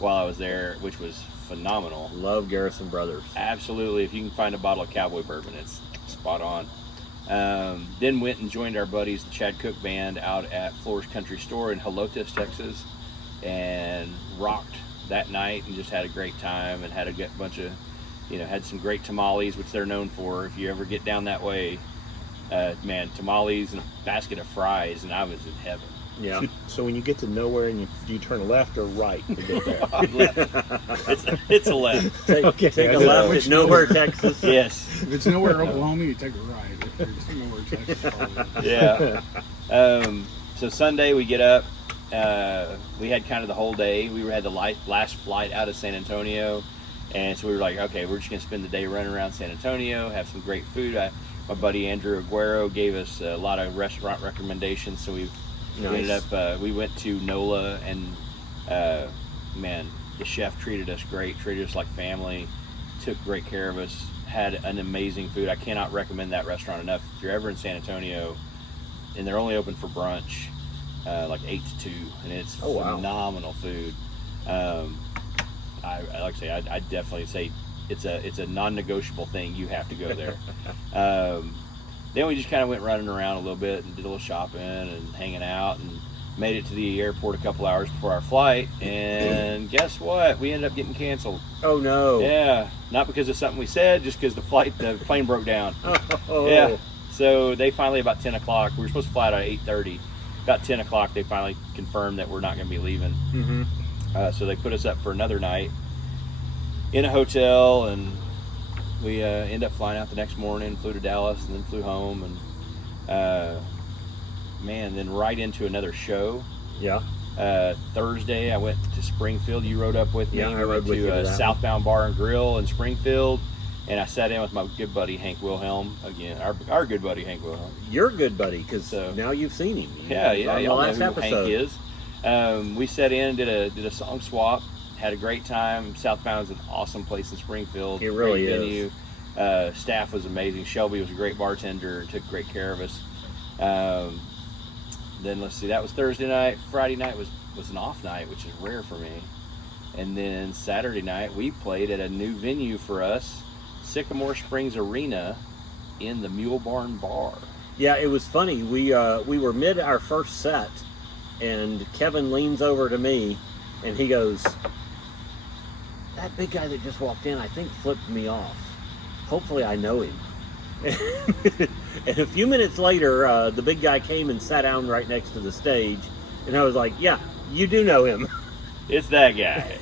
while I was there, which was phenomenal. Love Garrison Brothers. Absolutely. If you can find a bottle of Cowboy Bourbon, it's spot on. Then went and joined our buddies, the Chad Cook Band, out at Floor's Country Store in Helotes, Texas, and rocked that night and just had a great time, and had a bunch of, had some great tamales, which they're known for. If you ever get down that way, tamales and a basket of fries, and I was in heaven. Yeah. So when you get to nowhere, and you turn left or right to get there? It's a left. Take a left at Nowhere, Texas. Yes. If it's nowhere Oklahoma, you take a right. If it's nowhere Texas, probably. Yeah. So Sunday we get up. We had kind of the whole day. We had the last flight out of San Antonio, and so we were like, okay, we're just gonna spend the day running around San Antonio, have some great food. My buddy Andrew Aguero gave us a lot of restaurant recommendations, so we ended up. We went to NOLA, and the chef treated us great, treated us like family, took great care of us, had an amazing food. I cannot recommend that restaurant enough. If you're ever in San Antonio, and they're only open for brunch, like 8 to 2, and it's phenomenal food. I like I say, I definitely say it's a non-negotiable thing. You have to go there. Then we just kind of went running around a little bit and did a little shopping and hanging out, and made it to the airport a couple hours before our flight. And guess what? We ended up getting canceled. Oh no. Yeah, not because of something we said, just because the plane broke down. Oh. Yeah. So they finally, about 10 o'clock, we were supposed to fly out at 8:30. About 10 o'clock, they finally confirmed that we're not going to be leaving. Mm-hmm. So they put us up for another night in a hotel, and we ended up flying out the next morning, flew to Dallas, and then flew home, and then right into another show. Yeah. Thursday, I went to Springfield. You rode up with me. Yeah, I we rode went with you to to that Southbound Bar and Grill in Springfield, and I sat in with my good buddy Hank Wilhelm again. Our good buddy Hank Wilhelm. Your good buddy, because now you've seen him. Yeah, on the y'all last know who episode. Hank is. We sat in, did a song swap, had a great time. Southbound is an awesome place in Springfield. It really great is. venue. Staff was amazing. Shelby was a great bartender and took great care of us. Then let's see, that was Thursday night. Friday night was an off night, which is rare for me. And then Saturday night we played at a new venue for us, Sycamore Springs Arena, in the Mule Barn Bar. Yeah, it was funny. We were mid our first set, and Kevin leans over to me, and he goes, "That big guy that just walked in, I think flipped me off. Hopefully I know him." And a few minutes later, the big guy came and sat down right next to the stage, and I was like, "Yeah, you do know him." It's that guy.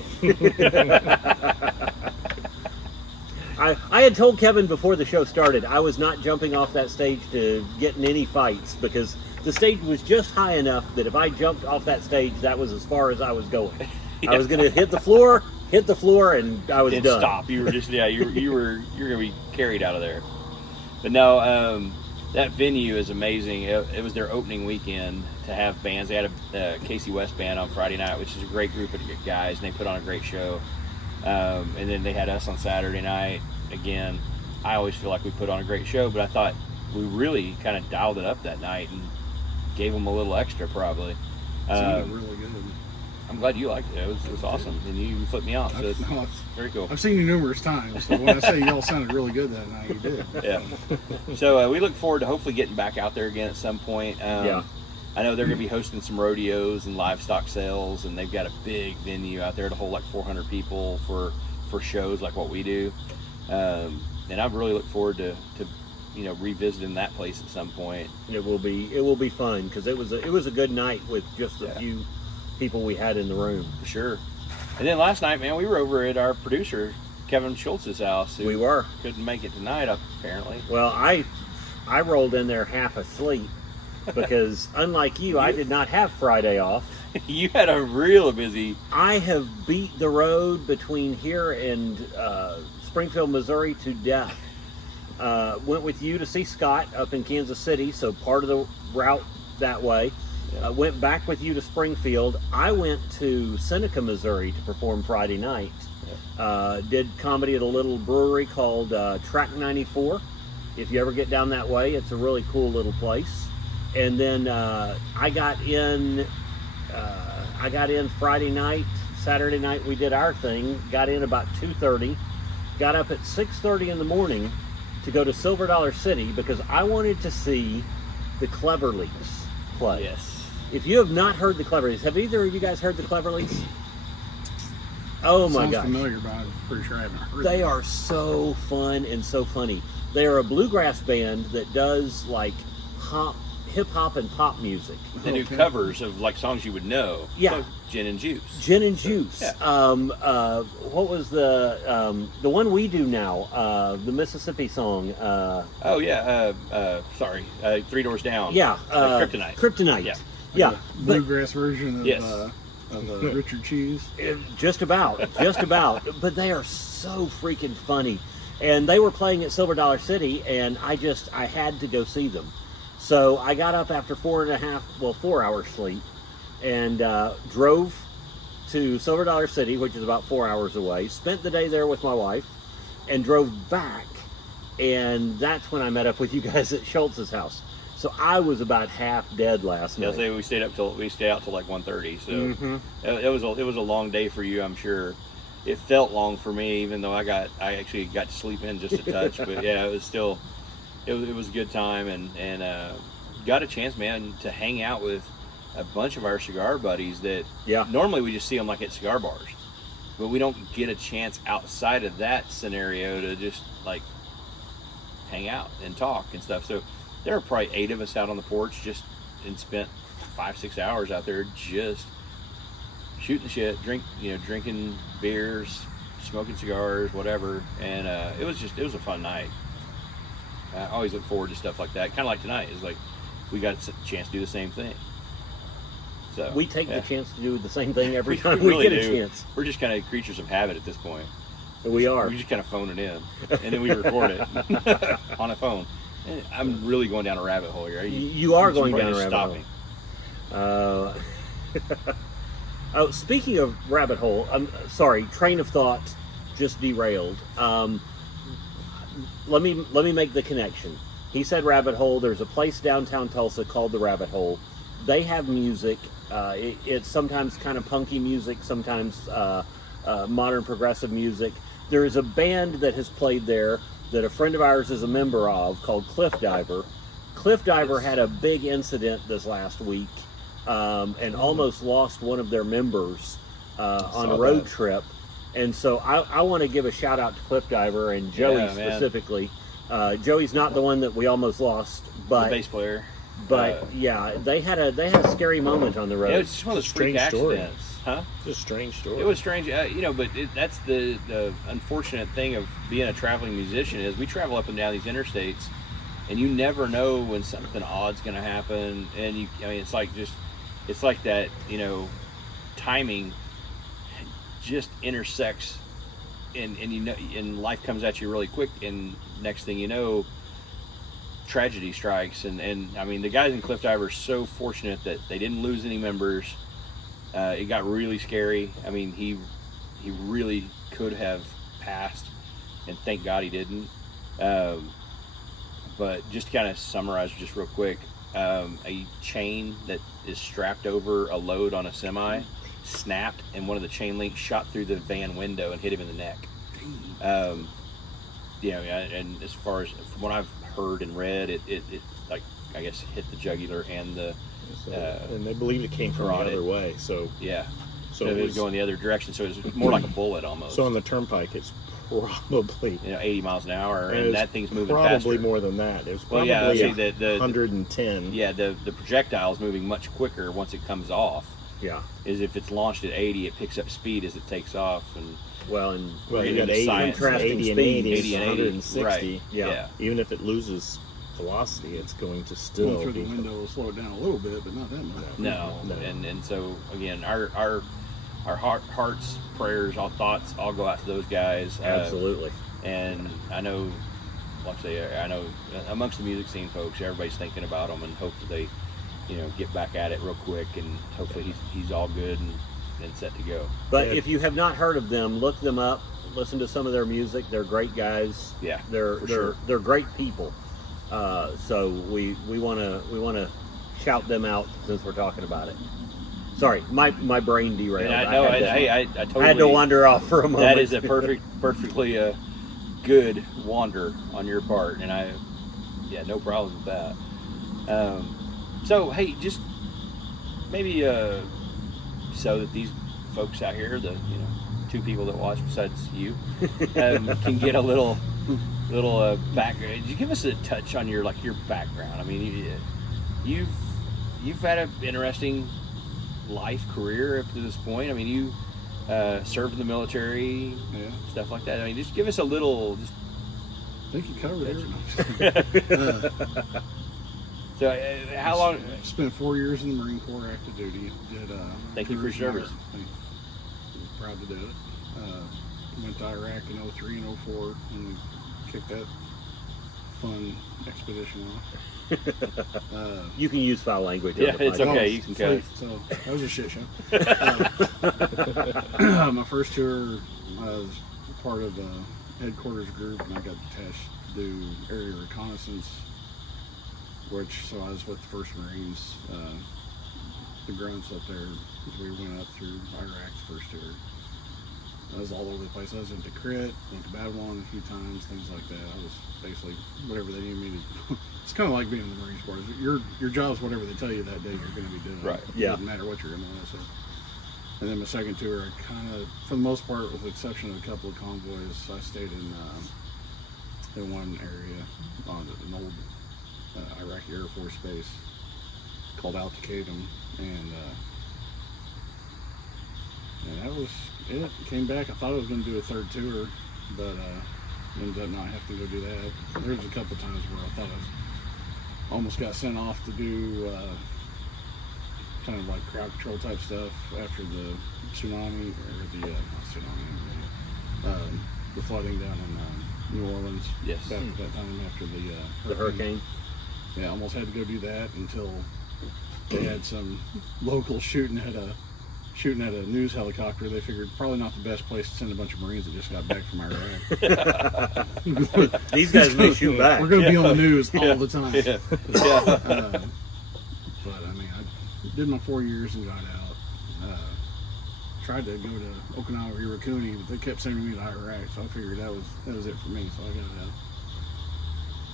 I had told Kevin before the show started I was not jumping off that stage to get in any fights, because the stage was just high enough that if I jumped off that stage, that was as far as I was going. I was going to hit the floor, and I was And done. stop. You were just you were going to be carried out of there. But no, that venue is amazing. It was their opening weekend to have bands. They had a Casey West band on Friday night, which is a great group of guys, and they put on a great show. And then they had us on Saturday night. Again, I always feel like we put on a great show, but I thought we really kind of dialed it up that night and gave them a little extra, probably. Sounded really good. I'm glad you liked it. It was awesome, and you even flipped me off. So it's very cool. I've seen you numerous times, so when I say y'all sounded really good that night, you did. Yeah. So we look forward to hopefully getting back out there again at some point. Yeah. I know they're going to be hosting some rodeos and livestock sales, and they've got a big venue out there to hold like 400 people for shows like what we do. And I really look forward to revisiting that place at some point. It will be fun, because it was a good night with just a few people we had in the room. For sure. And then last night, man, we were over at our producer Kevin Schultz's house. We were. Couldn't make it tonight, apparently. Well, I rolled in there half asleep, because unlike you, I did not have Friday off. You had a real busy. I have beat the road between here and Springfield, Missouri to death. Went with you to see Scott up in Kansas City, so part of the route that way. Went back with you to Springfield. I went to Seneca, Missouri to perform Friday night. Did comedy at a little brewery called Track 94. If you ever get down that way, it's a really cool little place. And then I got in Friday night. Saturday night we did our thing. Got in about 2:30. Got up at 6:30 in the morning to go to Silver Dollar City, because I wanted to see the Cleverleys play. Yes. If you have not heard the Cleverleys, have either of you guys heard the Cleverleys? Oh my Sounds gosh. familiar, but I'm pretty sure I haven't heard They them. are so fun and so funny. They are a bluegrass band that does like hip hop and pop music. They do covers of like songs you would know. Yeah. Like Gin and Juice. Gin and Juice. Yeah. What was the one we do now? The Mississippi song. Oh yeah. Sorry. 3 Doors Down. Yeah. Kryptonite. Kryptonite. Yeah. Yeah. The bluegrass version of Yes. Richard Cheese. Just about. But they are so freaking funny. And they were playing at Silver Dollar City, and I had to go see them. So I got up after 4 hours sleep, and drove to Silver Dollar City, which is about 4 hours away, spent the day there with my wife, and drove back. And that's when I met up with you guys at Schultz's house. So I was about half dead last night. I'll say we stayed out till like 1:30. So it was a long day for you, I'm sure. It felt long for me, even though I actually got to sleep in just a touch. But yeah, it was still, it was a good time, and got a chance, man, to hang out with a bunch of our cigar buddies that normally we just see them like at cigar bars, but we don't get a chance outside of that scenario to just like hang out and talk and stuff. So there were probably 8 of us out on the porch and spent 5-6 hours out there just shooting the shit, drinking beers, smoking cigars, whatever. And it was a fun night. I always look forward to stuff like that. Kind of like tonight is like we got a chance to do the same thing. So we take the chance to do the same thing every time we really get a do. chance. We're just kind of creatures of habit at this point. We are. We just kind of phone it in, and then we record it on a phone. And I'm really going down a rabbit hole here. You are going down a rabbit stop hole. Me. Oh, speaking of rabbit hole, I'm sorry. Train of thought just derailed. Let me make the connection. He said rabbit hole. There's a place downtown Tulsa called the Rabbit Hole. They have music. It's sometimes kind of punky music, sometimes modern progressive music. There is a band that has played there that a friend of ours is a member of called Cliff Diver. Cliff Diver had a big incident this last week and almost lost one of their members on a road trip. And so I want to give a shout out to Cliff Diver and Joey specifically. Joey's not the one that we almost lost, but the bass player. But yeah, they had a scary moment on the road. Yeah, it's just one of those freak accidents, huh? It's a strange story. It was strange, but that's the unfortunate thing of being a traveling musician is we travel up and down these interstates, and you never know when something odd's going to happen. And it's like that, timing just intersects, and life comes at you really quick, and next thing you know, tragedy strikes. And I mean, the guys in Cliff Diver are so fortunate that they didn't lose any members. It got really scary. I mean, he really could have passed, and thank God he didn't. But just to kind of summarize just real quick, a chain that is strapped over a load on a semi snapped, and one of the chain links shot through the van window and hit him in the neck. And as far as from what I've heard and read, it like, I guess, hit the jugular and the and they believe it came from the other way. So yeah, so it was going the other direction. So it was more like a bullet almost. So on the turnpike, it's probably 80 miles an hour, and that thing's moving probably faster. More than that. It was probably the 110. Yeah, the projectile's moving much quicker once it comes off. Yeah, is if it's launched at 80, it picks up speed as it takes off, and you got 80 and 80 and 160. Right. Yeah. Even if it loses velocity, it's going to still going through the window will slow it down a little bit, but not that much. No. And so again, our hearts, prayers, our thoughts all go out to those guys. Absolutely. And I know, like I say, I know amongst the music scene folks, everybody's thinking about them and hope that they, get back at it real quick, and hopefully he's all good and set to go. But if you have not heard of them, look them up. Listen to some of their music. They're great guys. Yeah, they're great people. So we want to shout them out since we're talking about it. Sorry, my brain derailed. I totally had to wander off for a moment. That is a perfectly good wander on your part, and no problems with that. So hey, just maybe so that these folks out here, the two people that watch besides you, can get a little background. Could you give us a touch on your background? I mean, you've had an interesting life career up to this point. I mean, you served in the military, stuff like that. I mean, just give us a little. I think you covered it. So, how long? Spent 4 years in the Marine Corps, active duty. Did thank you for your service. Proud to do it. Went to Iraq in 03 and 04, and we kicked that fun expedition off. You can use foul language. Yeah, it's okay. You can cuss. So that was a shit show. My first tour, I was part of a headquarters group, and I got attached to do area reconnaissance. So I was with the 1st Marines, the grunts up there, as we went up through Iraq the first tour. I was all over the place. I was in Tikrit, went to Babylon a few times, things like that. I was basically whatever they needed me to. It's kind of like being in the Marine Corps. Your job's whatever they tell you that day you're going to be doing. Right. Yeah. It doesn't matter what you're going to do. So. And then my second tour, I kind of, for the most part, with the exception of a couple of convoys, I stayed in one area on an old Iraqi Air Force base called Al-Qaeda, and that was it. Came back. I thought I was going to do a 3rd tour, but ended up not having to go do that. There was a couple times where I thought I almost got sent off to do kind of like crowd control type stuff after the tsunami, or the not tsunami, the flooding down in New Orleans. Yes. Back at that time after The hurricane. Yeah, almost had to go do that until they had some locals shooting at a news helicopter. They figured probably not the best place to send a bunch of Marines that just got back from Iraq. These guys may shoot back. We're going to be on the news all the time. Yeah. But I mean, I did my 4 years and got out. Tried to go to Okinawa or Iwakuni, but they kept sending me to Iraq, so I figured that was it for me. So I got out.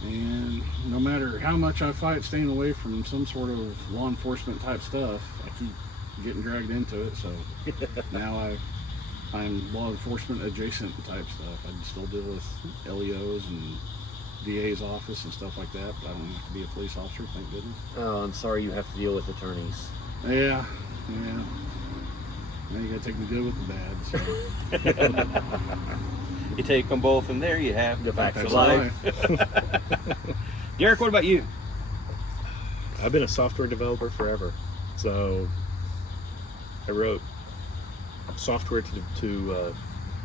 And no matter how much I fight staying away from some sort of law enforcement type stuff, I keep getting dragged into it. So now I'm law enforcement adjacent type stuff. I still deal with LEOs and DA's office and stuff like that, but I don't have to be a police officer, thank goodness. Oh, I'm sorry you have to deal with attorneys. Yeah. Now you gotta take the good with the bad. So. You take them both, and there you have The facts of of life. Derek, what about you? I've been a software developer forever. So I wrote software to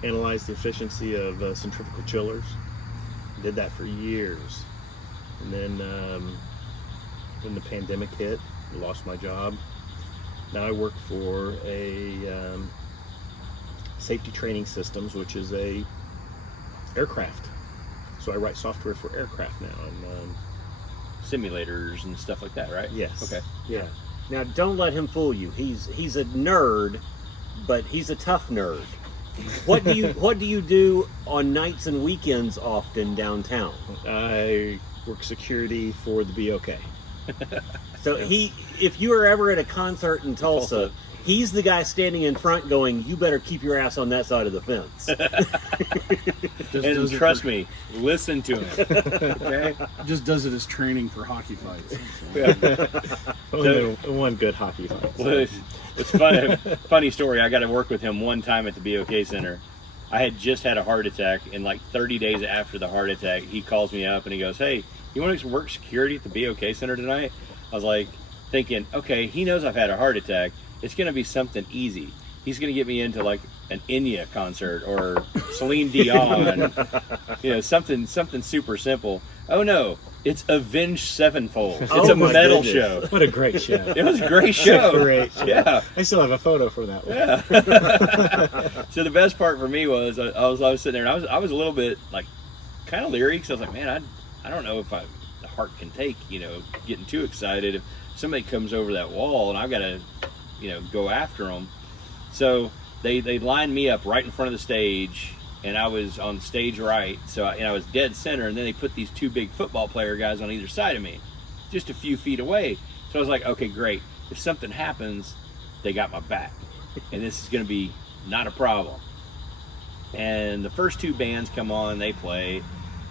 analyze the efficiency of centrifugal chillers. Did that for years. And then when the pandemic hit, I lost my job. Now I work for a Safety Training Systems, which is a aircraft. So I write software for aircraft now. And Simulators and stuff like that, right? yes. Okay. Yeah. Now, don't let him fool you. He's a nerd, but he's a tough nerd. What do you do on nights and weekends often downtown? I work security for the BOK. So if you are ever at a concert in Tulsa, he's the guy standing in front going, "You better keep your ass on that side of the fence." And trust me, listen to him. Okay? Just does it as training for hockey fights. Only one good hockey fight. So. Well, it's funny. Funny story. I got to work with him one time at the BOK Center. I had just had a heart attack, and like 30 days after the heart attack, he calls me up and he goes, "Hey, you want to work security at the BOK Center tonight?" I was like, thinking, okay, he knows I've had a heart attack. It's going to be something easy. He's going to get me into like an Enya concert or Celine Dion, something super simple. Oh no, it's Avenged Sevenfold. It's a metal show. What a great show. It was a great show. Great show. Yeah. I still have a photo for that one. Yeah. So the best part for me was I was sitting there and I was a little bit like kind of leery because I was like, man, I don't know if the heart can take, getting too excited. If somebody comes over that wall and I've got to, go after them. So they lined me up right in front of the stage, and I was on stage right. So I was dead center, and then they put these two big football player guys on either side of me, just a few feet away. So I was like, okay, great. If something happens, they got my back, and this is going to be not a problem. And the first two bands come on, they play,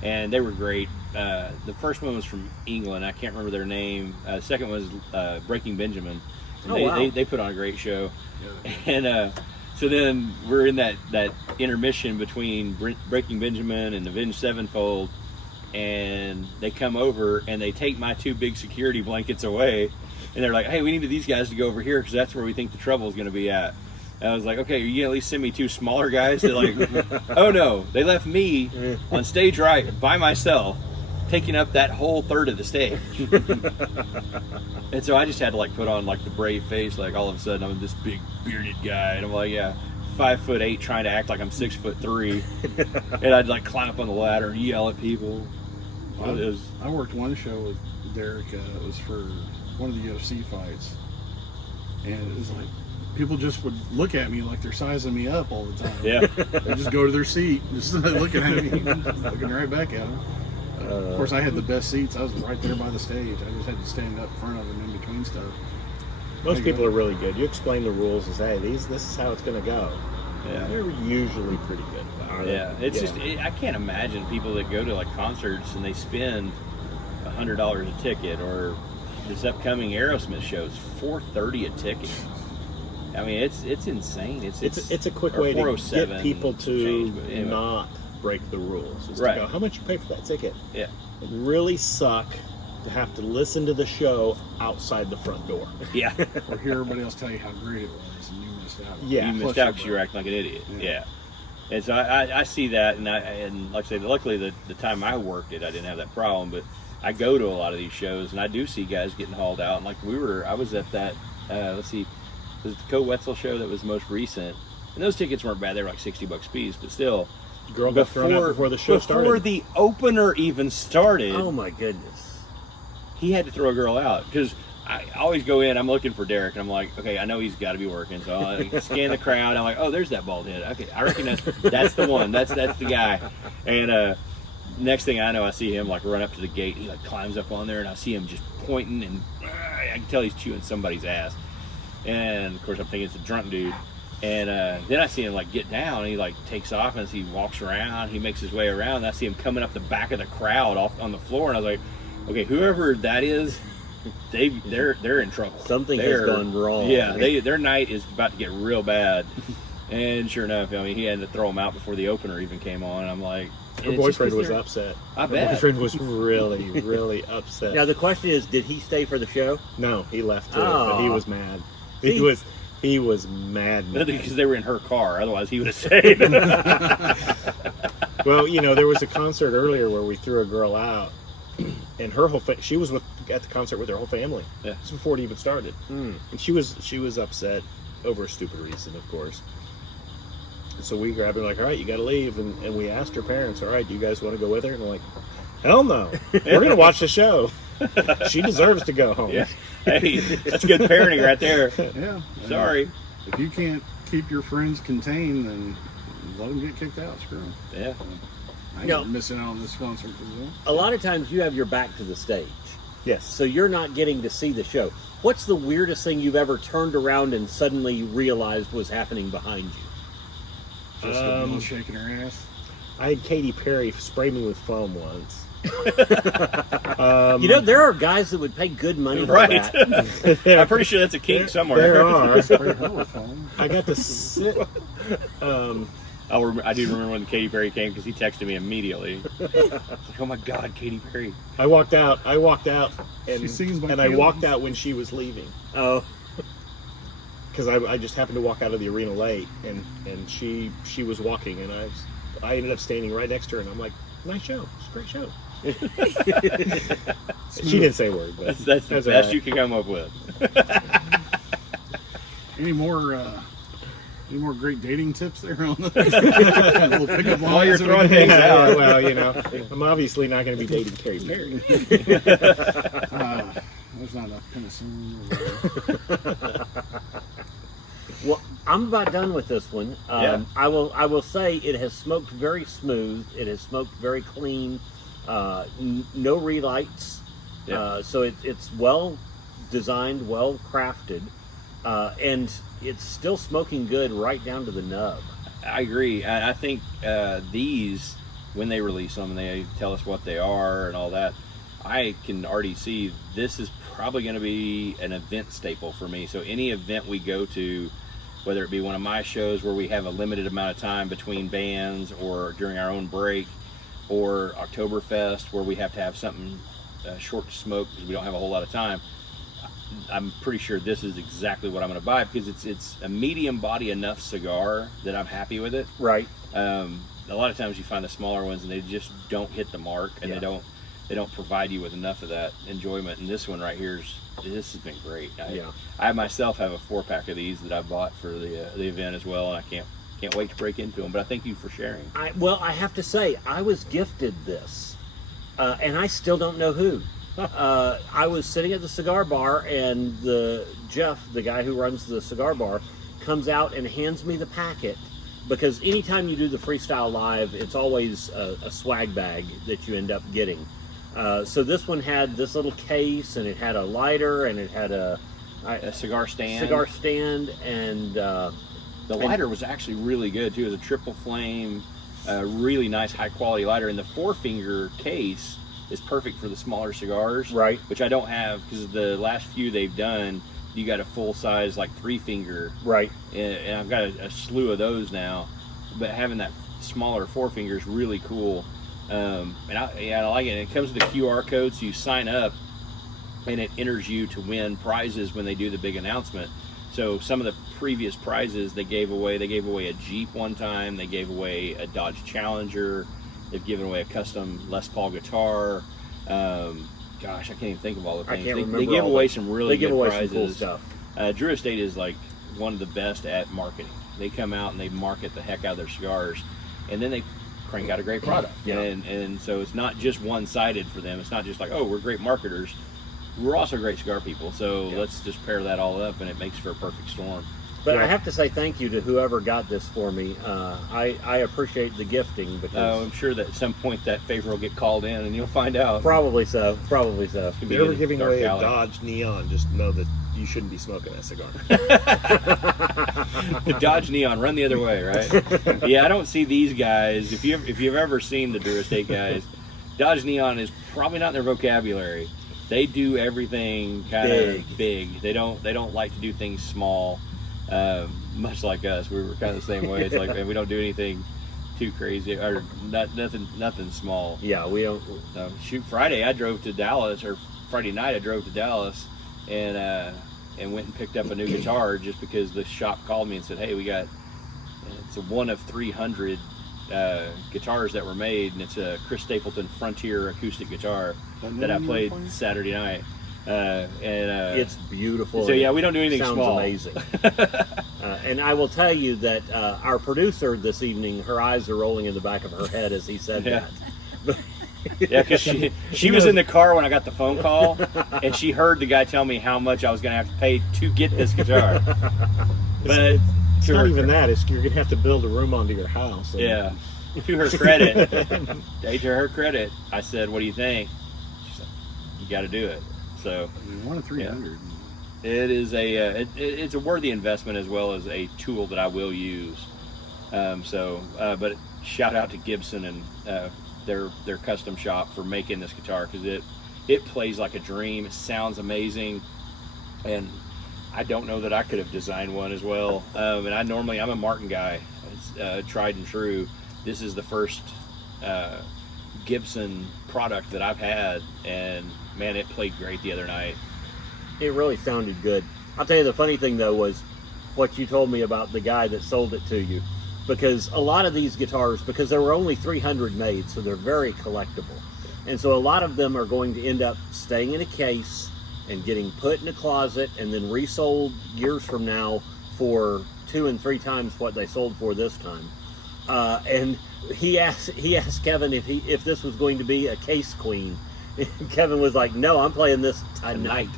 and they were great. The first one was from England. I can't remember their name. The second was Breaking Benjamin. And they put on a great show. And so then we're in that intermission between Breaking Benjamin and Avenged Sevenfold, and they come over and they take my two big security blankets away, and they're like, "Hey, we need these guys to go over here because that's where we think the trouble is going to be at." And I was like, "Okay, are you gonna at least send me two smaller guys to like?" Oh no, they left me on stage right by myself, taking up that whole third of the stage. And so I just had to like put on like the brave face, like all of a sudden I'm this big bearded guy, and I'm like, yeah, 5'8", trying to act like I'm 6'3", and I'd like climb up on the ladder and yell at people. I worked one show with Derek. It was for one of the UFC fights, and it was like people just would look at me like they're sizing me up all the time. Yeah, they just go to their seat, just looking at me, just looking right back at them. Of course, I had the best seats. I was right there by the stage. I just had to stand up in front of them in between stuff. Most people are really good. You explain the rules and say, hey, this is how it's going to go. Yeah. They're usually pretty good about it. Yeah, it's just I can't imagine people that go to like concerts and they spend $100 a ticket, or this upcoming Aerosmith show is $430 a ticket. I mean, it's insane. It's a quick way to get people to not break the rules. Is right. To go, how much you pay for that ticket? Yeah. Really suck to have to listen to the show outside the front door. Yeah. Or hear everybody else tell you how great it was, and you missed out. Yeah. You missed out because you were acting like an idiot. Yeah. And so I see that, and like I said, luckily the time I worked it, I didn't have that problem. But I go to a lot of these shows, and I do see guys getting hauled out. And like I was at that. Let's see, it was the Co Wetzel show that was most recent, and those tickets weren't bad. They were like $60 a piece, but still. Girl got thrown out before the show started. Before the opener even started. Oh my goodness. He had to throw a girl out because I always go in. I'm looking for Derek, and I'm like, okay, I know he's got to be working, so I scan the crowd. I'm like, oh, there's that bald head. Okay, I recognize that's the one. That's the guy. And next thing I know, I see him like run up to the gate. He like climbs up on there, and I see him just pointing, and I can tell he's chewing somebody's ass. And of course, I'm thinking it's a drunk dude. And then I see him like get down, and he like takes off, and as he walks around, he makes his way around, and I see him coming up the back of the crowd off on the floor, and I was like, okay, whoever that is, they're in trouble. Something has gone wrong. Yeah, their night is about to get real bad. And sure enough, I mean, he had to throw him out before the opener even came on. I'm like, her boyfriend was upset. I bet. Her boyfriend was really, really upset. Now the question is, did he stay for the show? No, he left too, but he was mad. See? He was mad. Because they were in her car. Otherwise, he would have stayed. Well, there was a concert earlier where we threw a girl out, and her whole she was at the concert with her whole family. Yeah. This was before it even started, and she was upset over a stupid reason, of course. And so we grabbed her like, all right, you got to leave, and we asked her parents, all right, do you guys want to go with her? And I'm like, hell no, we're gonna watch the show. She deserves to go home. Yeah. Hey, that's good parenting right there. Yeah. Sorry. If you can't keep your friends contained, then let them get kicked out. Screw them. Yeah. I ain't missing out on this concert as well. A lot of times you have your back to the stage. Yes. So you're not getting to see the show. What's the weirdest thing you've ever turned around and suddenly realized was happening behind you? Just a girl shaking her ass. I had Katy Perry spray me with foam once. There are guys that would pay good money for that. I'm pretty sure that's a kink somewhere. There are. I I got to sit. I do remember when Katy Perry came because he texted me immediately. I was like, oh my God, Katy Perry. I walked out, and She sings my I walked out when she was leaving. Oh. Because I just happened to walk out of the arena late, and she was walking, and I ended up standing right next to her, and I'm like, nice show. It's a great show. She didn't say a word, but that's the best you can come up with. Any more great dating tips there on the little pickup lines? While you're throwing things out. Well, I'm obviously not going to be dating Katy Perry. There's not enough penicillin. Well, I'm about done with this one. Yeah. I will say it has smoked very smooth. It has smoked very clean. No relights. Yeah. So it's well designed, well crafted, and it's still smoking good right down to the nub. I agree. I think these, when they release them and they tell us what they are and all that, I can already see this is probably going to be an event staple for me. So any event we go to, whether it be one of my shows where we have a limited amount of time between bands or during our own break, or Oktoberfest where we have to have something short to smoke because we don't have a whole lot of time, I'm pretty sure this is exactly what I'm going to buy because it's a medium body enough cigar that I'm happy with it. Right. A lot of times you find the smaller ones and they just don't hit the mark, and they don't provide you with enough of that enjoyment. And this one right here this has been great. I myself have a 4-pack of these that I bought for the event as well, and I can't wait to break into them. But I thank you for sharing. I have to say I was gifted this, and I still don't know who. I was sitting at the cigar bar, and Jeff, the guy who runs the cigar bar, comes out and hands me the packet, because anytime you do the freestyle live, it's always a swag bag that you end up getting. So this one had this little case, and it had a lighter, and it had a cigar stand. And the lighter was actually really good too. It was a triple flame, really nice high quality lighter, and the 4-finger case is perfect for the smaller cigars, right? Which I don't have because the last few they've done, you got a full size like 3-finger, right? And I've got a slew of those now, but having that smaller 4-finger is really cool. And I like it. And it comes with a QR code, so you sign up and it enters you to win prizes when they do the big announcement. So some of the previous prizes they gave away a Jeep one time, they gave away a Dodge Challenger, they've given away a custom Les Paul guitar. Gosh, I can't even think of all the things. They give away some really good prizes. Some cool stuff. Drew Estate is like one of the best at marketing. They come out and they market the heck out of their cigars, and then they crank out a great product. Yeah. And so it's not just one-sided for them. It's not just like, oh, we're great marketers. We're also great cigar people. So let's just pair that all up, and it makes for a perfect storm. But I have to say thank you to whoever got this for me. I appreciate the gifting because I'm sure that at some point that favor will get called in, and you'll find out. Probably so. If you're ever giving away a Dodge Neon, just know that you shouldn't be smoking that cigar. The Dodge Neon, run the other way, right? Yeah, I don't see these guys. If you've ever seen the Drew Estate guys, Dodge Neon is probably not in their vocabulary. They do everything kind of big. They don't like to do things small. Much like us, we were kind of the same way. It's like, man, we don't do anything too crazy or nothing small. Yeah, we don't. Friday I drove to Dallas, or Friday night I drove to Dallas, and went and picked up a new guitar just because the shop called me and said, hey, it's a one of 300 guitars that were made, and it's a Chris Stapleton Frontier acoustic guitar that I played Saturday night. It's beautiful. So yeah, we don't do anything small. Sounds amazing. And I will tell you that our producer this evening, her eyes are rolling in the back of her head as he said that. Yeah, because she was in the car when I got the phone call, and she heard the guy tell me how much I was going to have to pay to get this guitar. But it's not even that. You're going to have to build a room onto your house. Yeah. To her credit, I said, "What do you think?" She said, "You got to do it." So 1 of 300. It is it's a worthy investment as well as a tool that I will use. But shout out to Gibson and their custom shop for making this guitar, because it plays like a dream. It sounds amazing, and I don't know that I could have designed one as well. And I'm a Martin guy. It's tried and true. This is the first Gibson product that I've had, and man, it played great the other night. It really sounded good. I'll tell you, the funny thing though was what you told me about the guy that sold it to you, because a lot of these guitars, because there were only 300 made, so they're very collectible, and so a lot of them are going to end up staying in a case and getting put in a closet and then resold years from now for 2 and 3 times what they sold for this time. And he asked Kevin if this was going to be a case queen. Kevin was like, "No, I'm playing this tonight."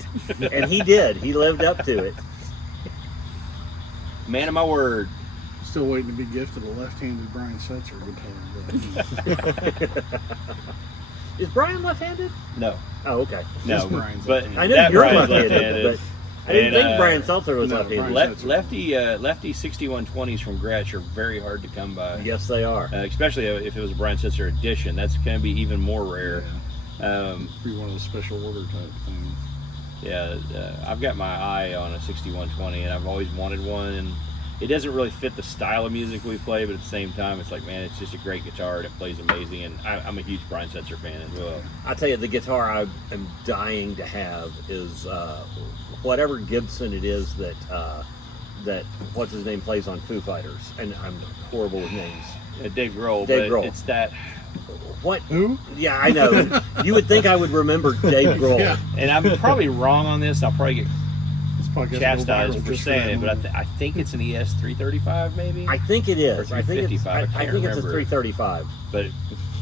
And he did. He lived up to it. Man of my word. Still waiting to be gifted a left-handed Brian Setzer guitar. Is Brian left-handed? No. Oh, okay. No, but I know you're left-handed, but I didn't think Brian Seltzer was left-handed. Lefty 6120s from Gretsch are very hard to come by. Yes, they are. Especially if it was a Brian Setzer edition. That's going to be even more rare. Be one of those special order type things. Yeah, I've got my eye on a 6120, and I've always wanted one, and it doesn't really fit the style of music we play, but at the same time, it's like, man, it's just a great guitar, and it plays amazing, and I'm a huge Brian Setzer fan as well. I'll tell you, the guitar I am dying to have is whatever Gibson it is that what's his name plays on Foo Fighters, and I'm horrible with names. Dave Grohl. It's that. What? Who? Yeah, I know. You would think I would remember Dave Grohl. Yeah. And I'm probably wrong on this. I'll probably get chastised for saying it, but I think it's an ES 335 maybe. I think it is. Or 355. I think it's a 335. But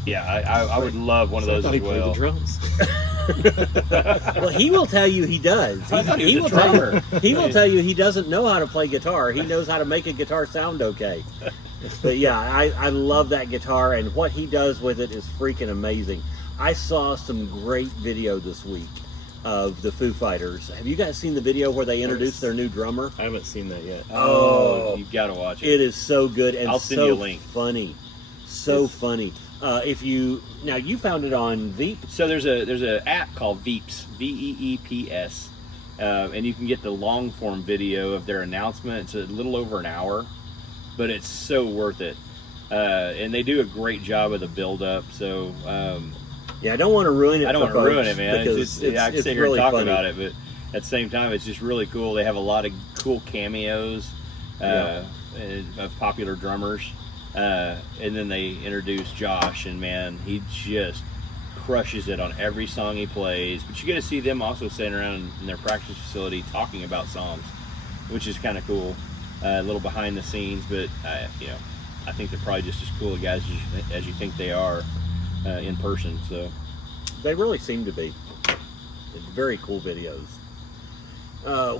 yeah, I would love one of those as well. Played the drums. Well, he will tell you he does. He will tell you he doesn't know how to play guitar. He knows how to make a guitar sound okay. But yeah, I love that guitar, and what he does with it is freaking amazing. I saw some great video this week of the Foo Fighters. Have you guys seen the video where they introduced their new drummer? I haven't seen that yet. Oh, you've got to watch it. It is so good and I'll send you a link. Funny. So funny. If you found it on Veep. So there's an app called Veeps, Veeps, and you can get the long form video of their announcement. It's a little over an hour, but it's so worth it. And they do a great job of the build up. So Yeah, I don't want to ruin it. I don't want to ruin it, man. Because I can sit here really and talk funny. about it, but at the same time, it's just really cool. They have a lot of cool cameos of popular drummers. And then they introduce Josh, and man, he just crushes it on every song he plays. But you get to see them also sitting around in their practice facility talking about songs, which is kind of cool. A little behind the scenes, but I think they're probably just as cool guys as you think they are in person. So they really seem to be. It's very cool videos.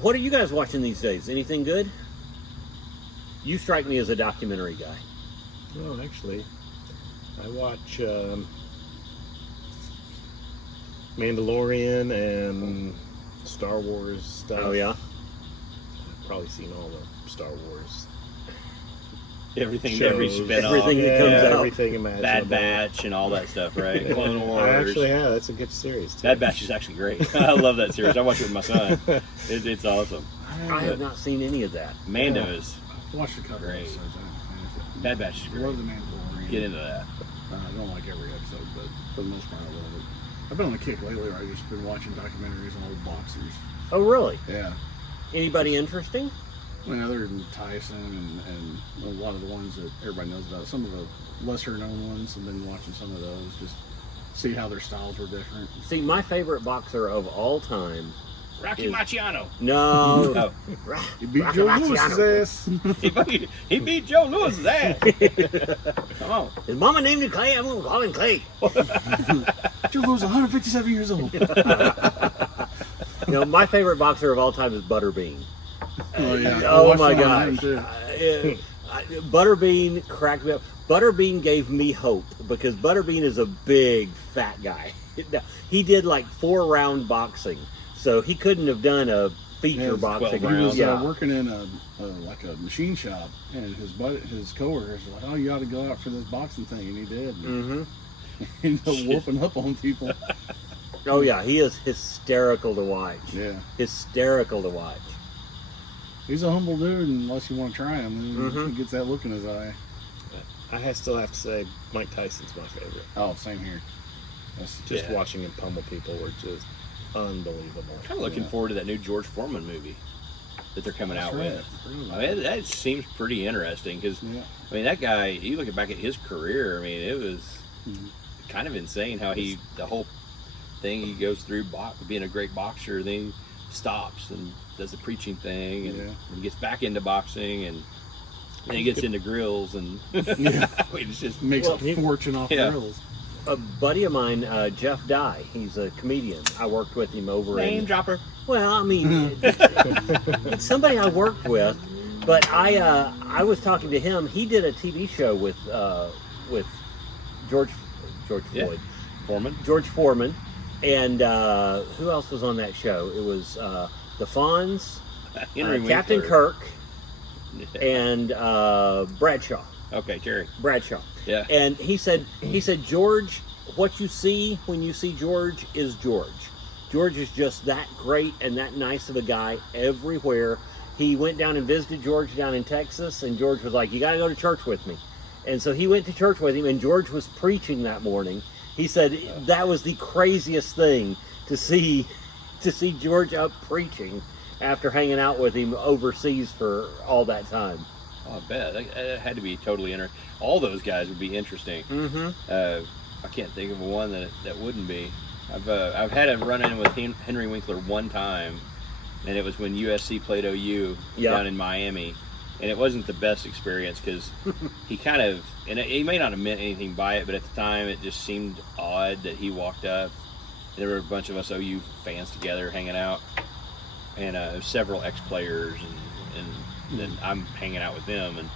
What are you guys watching these days? Anything good? You strike me as a documentary guy. No, actually, I watch Mandalorian and Star Wars stuff. Oh yeah, I've probably seen all the Star Wars. Everything, shows, every spin-off, everything that comes out. everything imaginable. Bad Batch and all that stuff, right? Clone Wars. I actually have. That's a good series too. Bad Batch is actually great. I love that series. I watch it with my son. It's awesome. I have not seen any of that. Mando is I watched a couple Great. episodes. I didn't finish it. Bad Batch is I great. love the Mandalorian. Get into that. I don't like every episode, but for the most part, I love it. I've been on a kick lately where I've just been watching documentaries on old boxers. Oh really? Yeah. Anybody interesting? Well, other than Tyson and a lot of the ones that everybody knows about, some of the lesser known ones, I've been watching some of those, just see how their styles were different. See, my favorite boxer of all time. Rocky Is- Marciano. No. Oh, He beat Rocky Joe Marciano. Lewis's ass. he beat Joe Lewis's ass. Come on. His mama named him Clay. I'm gonna call him Clay. Joe Lewis is 157 years old. You know, my favorite boxer of all time is Butterbean. Oh, yeah. I Oh watched my one of them, gosh. too. Butterbean cracked me up. Butterbean gave me hope because Butterbean is a big fat guy. He did like 4-round boxing, so he couldn't have done a feature Yeah, boxing. 12 He was Yeah. working in like a machine shop, and his coworkers were like, "Oh, you ought to go out for this boxing thing," and he did. And he ended up whooping up on people. Oh yeah, he is hysterical to watch. Yeah, Hysterical to watch. he's a humble dude, unless you want to try him. And Mhm. He gets that look in his eye. still have to say Mike Tyson's my favorite. Oh, same here. That's Just Yeah. watching him pummel people were just unbelievable. Kind of looking Yeah. forward to that new George Foreman movie that they're coming out right. with. I mean, that seems pretty interesting because, Yeah. I mean, that guy, you look back at his career, I mean, it was Mhm. kind of insane how the whole thing he goes through being a great boxer, then he stops and does the preaching thing and, Yeah. and gets back into boxing and then he gets into grills and Yeah. I mean, it's just Makes Well, a fortune off yeah. grills. A buddy of mine, Jeff Dye, he's a comedian. I worked with him over name in. dropper. Well, I mean, it's somebody I worked with, but I was talking to him. He did a TV show with George Yeah. Floyd, Foreman. and who else was on that show? It was the Fonz, Henry Captain Winkler. Kirk, and Bradshaw. Okay, Jerry. Bradshaw. Yeah. And he said, George, what you see when you see George is George. George is just that great and that nice of a guy everywhere. He went down and visited George down in Texas, and George was like, "You got to go to church with me." And so he went to church with him, and George was preaching that morning. He said that was the craziest thing to see George up preaching after hanging out with him overseas for all that time. Oh, I bet. That had to be totally interesting. All those guys would be interesting. Mm-hmm. I can't think of one that wouldn't be. I've had a run-in with Henry Winkler one time, and it was when USC played OU down in Miami. And it wasn't the best experience because he kind of, and he may not have meant anything by it, but at the time it just seemed odd that he walked up. There were a bunch of us OU fans together hanging out, and several ex-players, and then I'm hanging out with them, and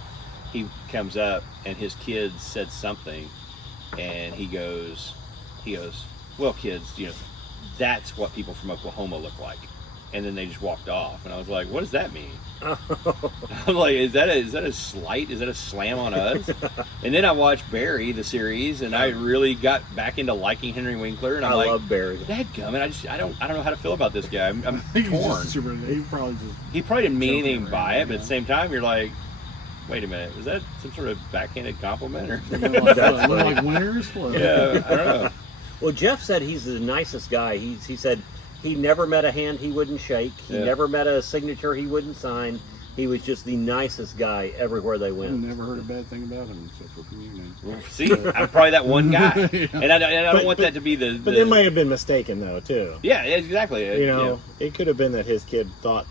he comes up, and his kids said something, and he goes, "Well, kids, that's what people from Oklahoma look like." And then they just walked off, and I was like, "What does that mean?" I'm like, "Is that a slight? Is that a slam on us?" And then I watched Barry, the series, and I really got back into liking Henry Winkler, and I'm I like, love Barry. "Dadgummit, I don't know how to feel about this guy. I'm He's torn." just super, he probably just He probably didn't mean Joking anything by around, it, but at the same time, you're like, "Wait a minute, was that some sort of backhanded compliment?" Or look like winners. What? yeah, I don't know. Well, Jeff said he's the nicest guy. He said he never met a hand he wouldn't shake. He never met a signature he wouldn't sign. He was just the nicest guy everywhere they went. I've never heard a bad thing about him except for from you, man. See, I'm probably that one guy, and I don't want that to be the. But it might have been mistaken though too. Yeah, exactly. You know, it could have been that his kid thought,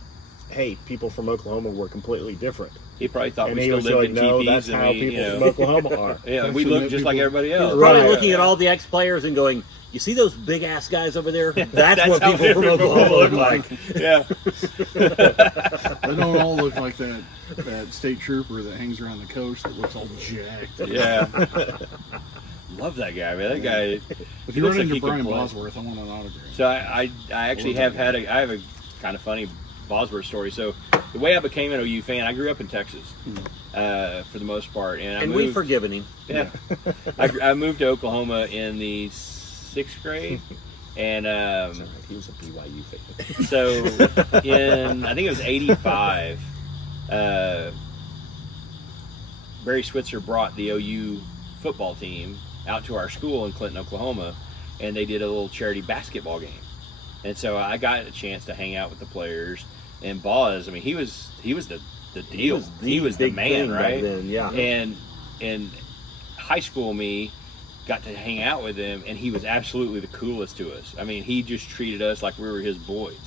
"Hey, people from Oklahoma were completely different." He probably thought and we he still was lived like, in "No, teepees, that's how people from Oklahoma are." Yeah, we look just like everybody else. He's probably looking at all the ex-players and going, "You see those big ass guys over there? That's what people from Oklahoma look like." Yeah. They don't all look like that state trooper that hangs around the coast that looks all jacked. Yeah. Love that guy, man. That guy. If you run into Brian Bosworth, I want an autograph. So I actually I have a kind of funny Bosworth story. So the way I became an OU fan, I grew up in Texas for the most part, and we've forgiven him. Yeah. I moved to Oklahoma in the 6th grade. And he was a BYU fan. So I think it was 85, Barry Switzer brought the OU football team out to our school in Clinton, Oklahoma, and they did a little charity basketball game. And so I got a chance to hang out with the players. And Boz, I mean, he was the deal. He was the man, right? Then, yeah. And high school me got to hang out with him, and he was absolutely the coolest to us. I mean, he just treated us like we were his boys.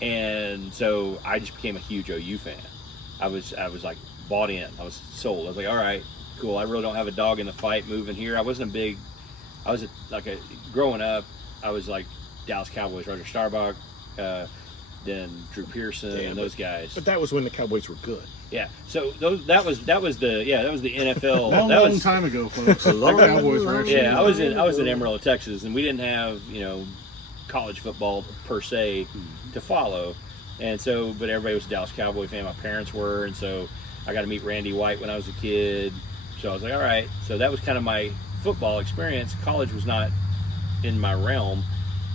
And so I just became a huge OU fan. I was like bought in. I was sold. I was like, all right, cool. I really don't have a dog in the fight moving here. Growing up, I was like Dallas Cowboys, Roger Staubach, then Drew Pearson, and those guys. But that was when the Cowboys were good. Yeah. So that was the NFL. long time ago, folks. The Cowboys were actually. Yeah, I was in Amarillo, Texas, and we didn't have college football per se to follow, and so but everybody was a Dallas Cowboy fan. My parents were, and so I got to meet Randy White when I was a kid. So I was like, all right. So that was kind of my football experience. College was not in my realm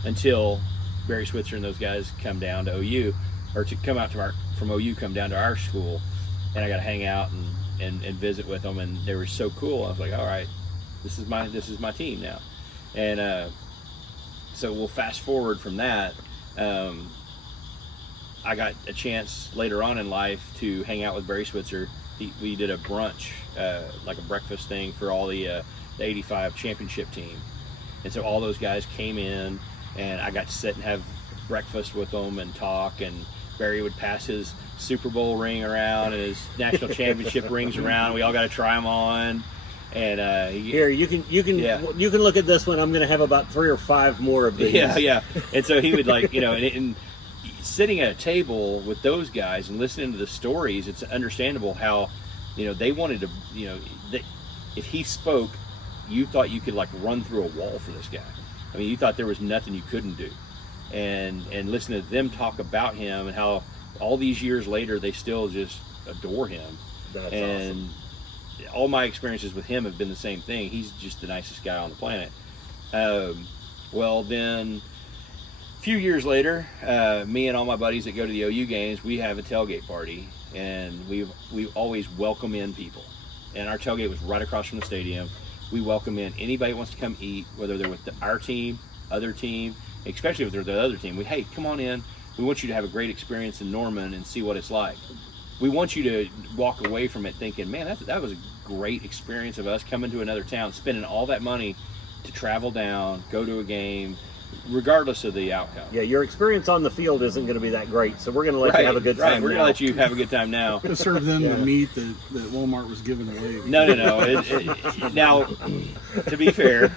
until Barry Switzer and those guys come down to OU, or to come out from OU, come down to our school, and I got to hang out and visit with them, and they were so cool. I was like, all right, this is my team now, and so we'll fast forward from that. I got a chance later on in life to hang out with Barry Switzer. We did a brunch, like a breakfast thing for all the 85 championship team, and so all those guys came in. And I got to sit and have breakfast with them and talk. And Barry would pass his Super Bowl ring around and his national championship rings around. We all got to try them on. And here you can look at this one. I'm going to have about 3 or 5 more of these. Yeah. And so he would and sitting at a table with those guys and listening to the stories. It's understandable how they wanted to if he spoke, you thought you could run through a wall for this guy. I mean, you thought there was nothing you couldn't do, and listen to them talk about him and how all these years later they still just adore him. That's and awesome. All my experiences with him have been the same thing. He's just the nicest guy on the planet. Well, then a few years later, me and all my buddies that go to the OU games, we have a tailgate party, and we always welcome in people. And our tailgate was right across from the stadium. We welcome in anybody who wants to come eat, whether they're with our team, other team, especially if they're the other team. Hey, come on in. We want you to have a great experience in Norman and see what it's like. We want you to walk away from it thinking, man, that was a great experience of us coming to another town, spending all that money to travel down, go to a game, regardless of the outcome. Yeah, your experience on the field isn't going to be that great, so we're going to let you have a good time. We're going to let you have a good time now. To serve them the meat that Walmart was giving away. No. Now, to be fair,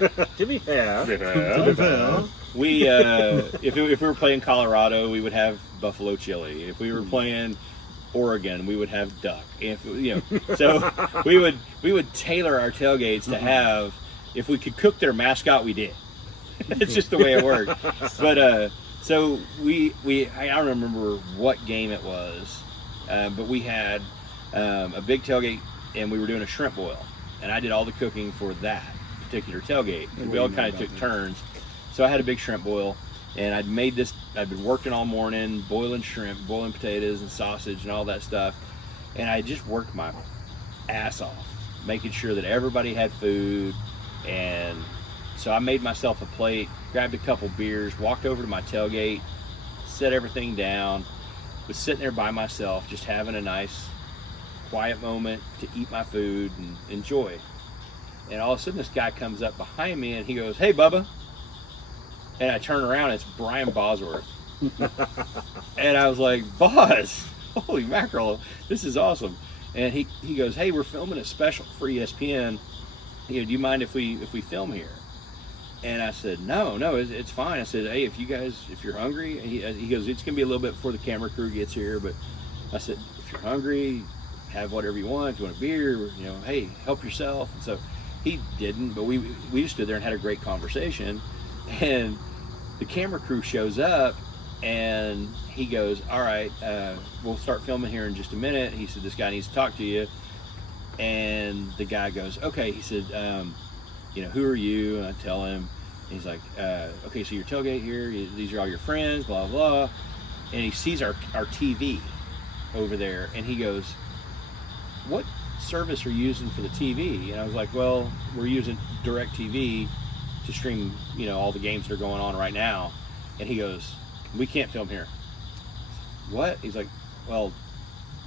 we if we were playing Colorado, we would have buffalo chili. If we were playing Oregon, we would have duck. So we would tailor our tailgates to have. If we could cook their mascot, we did. It's just the way it worked. But so I don't remember what game it was, but we had a big tailgate, and we were doing a shrimp boil, and I did all the cooking for that particular tailgate. And we all kind of took turns. So I had a big shrimp boil, and I'd been working all morning, boiling shrimp, boiling potatoes and sausage and all that stuff, and I just worked my ass off, making sure that everybody had food and so I made myself a plate, grabbed a couple beers, walked over to my tailgate, set everything down, was sitting there by myself, just having a nice, quiet moment to eat my food and enjoy. And all of a sudden, this guy comes up behind me and he goes, "Hey, Bubba." And I turn around, it's Brian Bosworth. And I was like, "Boz, holy mackerel, this is awesome." And he goes, "Hey, we're filming a special for ESPN. Do you mind if we film here?" And I said, no, it's fine. I said, "Hey, if you're hungry," and he goes, "It's gonna be a little bit before the camera crew gets here, but," I said, "if you're hungry, have whatever you want. If you want a beer, hey, help yourself." And so he didn't, but we just stood there and had a great conversation. And the camera crew shows up and he goes, "All right, we'll start filming here in just a minute." He said, "This guy needs to talk to you." And the guy goes, "Okay." He said, "Who are you?" And I tell him, and he's like, "Okay, so your tailgate here, these are all your friends, blah, blah." And he sees our TV over there and he goes, "What service are you using for the TV?" And I was like, "Well, we're using DirecTV to stream, all the games that are going on right now." And he goes, "We can't film here." "What?" He's like, "Well,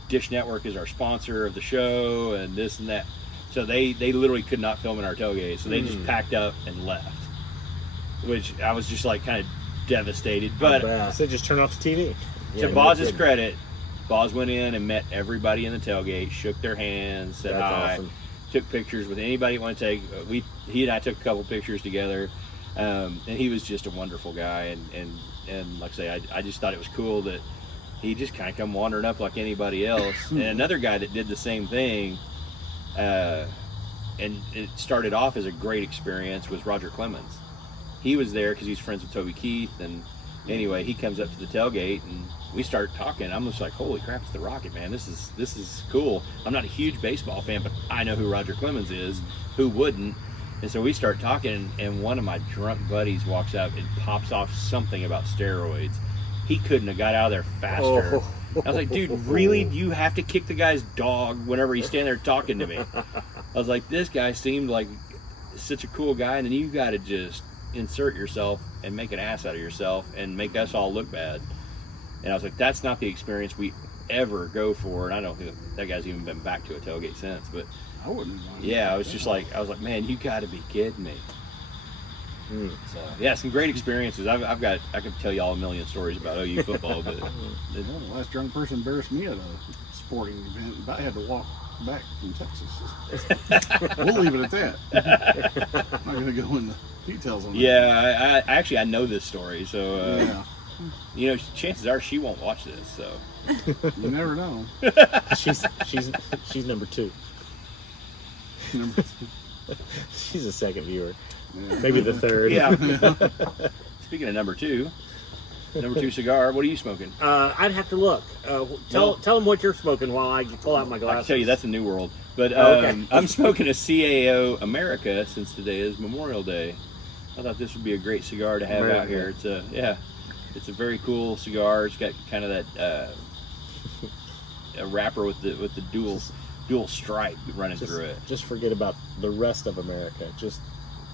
Dish Network is our sponsor of the show and this and that." So they literally could not film in our tailgate. So they just packed up and left, which I was just like kind of devastated. But so just turn off the TV. To Boz's credit, Boz went in and met everybody in the tailgate, shook their hands, said hi, awesome. Took pictures with anybody that wanted to take. He and I took a couple pictures together, and he was just a wonderful guy. And like I say, I just thought it was cool that he just kind of come wandering up like anybody else. And another guy that did the same thing, and it started off as a great experience, was Roger Clemens. He was there because he's friends with Toby Keith, and anyway, he comes up to the tailgate and we start talking. I'm just like, "Holy crap, it's the Rocket, man. This is cool." I'm not a huge baseball fan, but I know who Roger Clemens is. Who wouldn't? And so we start talking, and one of my drunk buddies walks up and pops off something about steroids. He couldn't have got out of there faster. I was like, "Dude, really? Do you have to kick the guy's dog whenever he's standing there talking to me?" I was like, "This guy seemed like such a cool guy, and then you got to just insert yourself and make an ass out of yourself and make us all look bad." And I was like, "That's not the experience we ever go for." And I don't think that guy's even been back to a tailgate since, but I wouldn't. Yeah, I was like, "Man, you got to be kidding me." So yeah, some great experiences. I could tell you all a million stories about OU football, but the last drunk person embarrassed me at a sporting event. I had to walk back from Texas. We'll leave it at that. I'm not going to go into details on that. Yeah, I know this story, so chances are she won't watch this. So you never know. she's number two. She's a second viewer. Yeah. Maybe the third. Yeah. Speaking of number two cigar, what are you smoking? I'd have to look. Tell them what you're smoking while I pull out my glasses. I can tell you that's a New World. But okay. I'm smoking a CAO America since today is Memorial Day. I thought this would be a great cigar to have out here. It's a very cool cigar. It's got kind of that a wrapper with the dual stripe running through it. Just forget about the rest of America. Just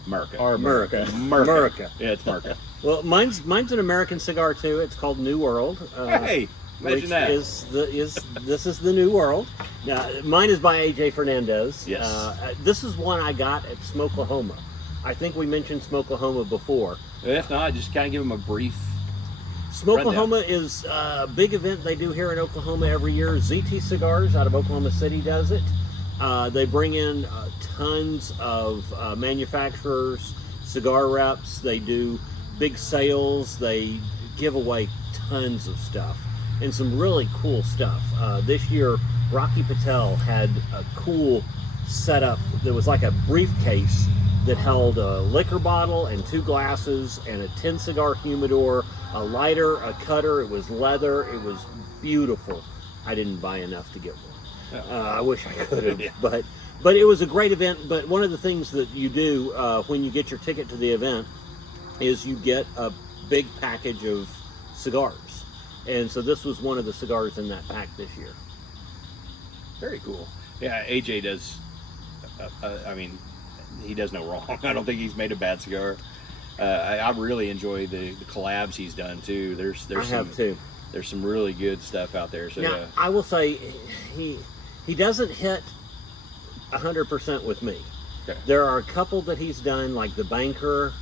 America. Our America. America. Yeah, it's America. Well, mine's an American cigar too. It's called New World. Hey, imagine that. This is the New World. Now, mine is by AJ Fernandez. Yes. This is one I got at Smoklahoma. I think we mentioned Smoklahoma before. If not, just kind of give them a brief. Smoklahoma is a big event they do here in Oklahoma every year. ZT Cigars out of Oklahoma City does it. They bring in tons of manufacturers, cigar reps. They do big sales. They give away tons of stuff and some really cool stuff. This year, Rocky Patel had a cool setup that was like a briefcase that held a liquor bottle and 2 glasses and a 10 cigar humidor, a lighter, a cutter. It was leather. It was beautiful. I didn't buy enough to get one. I wish I could have, but it was a great event. But one of the things that you do when you get your ticket to the event is you get a big package of cigars. And so this was one of the cigars in that pack this year. Very cool. Yeah, AJ does, he does no wrong. I don't think he's made a bad cigar. I really enjoy the collabs he's done too. There's too. There's some really good stuff out there. So now, I will say he doesn't hit 100% with me. Okay. There are a couple that he's done, like the Banker,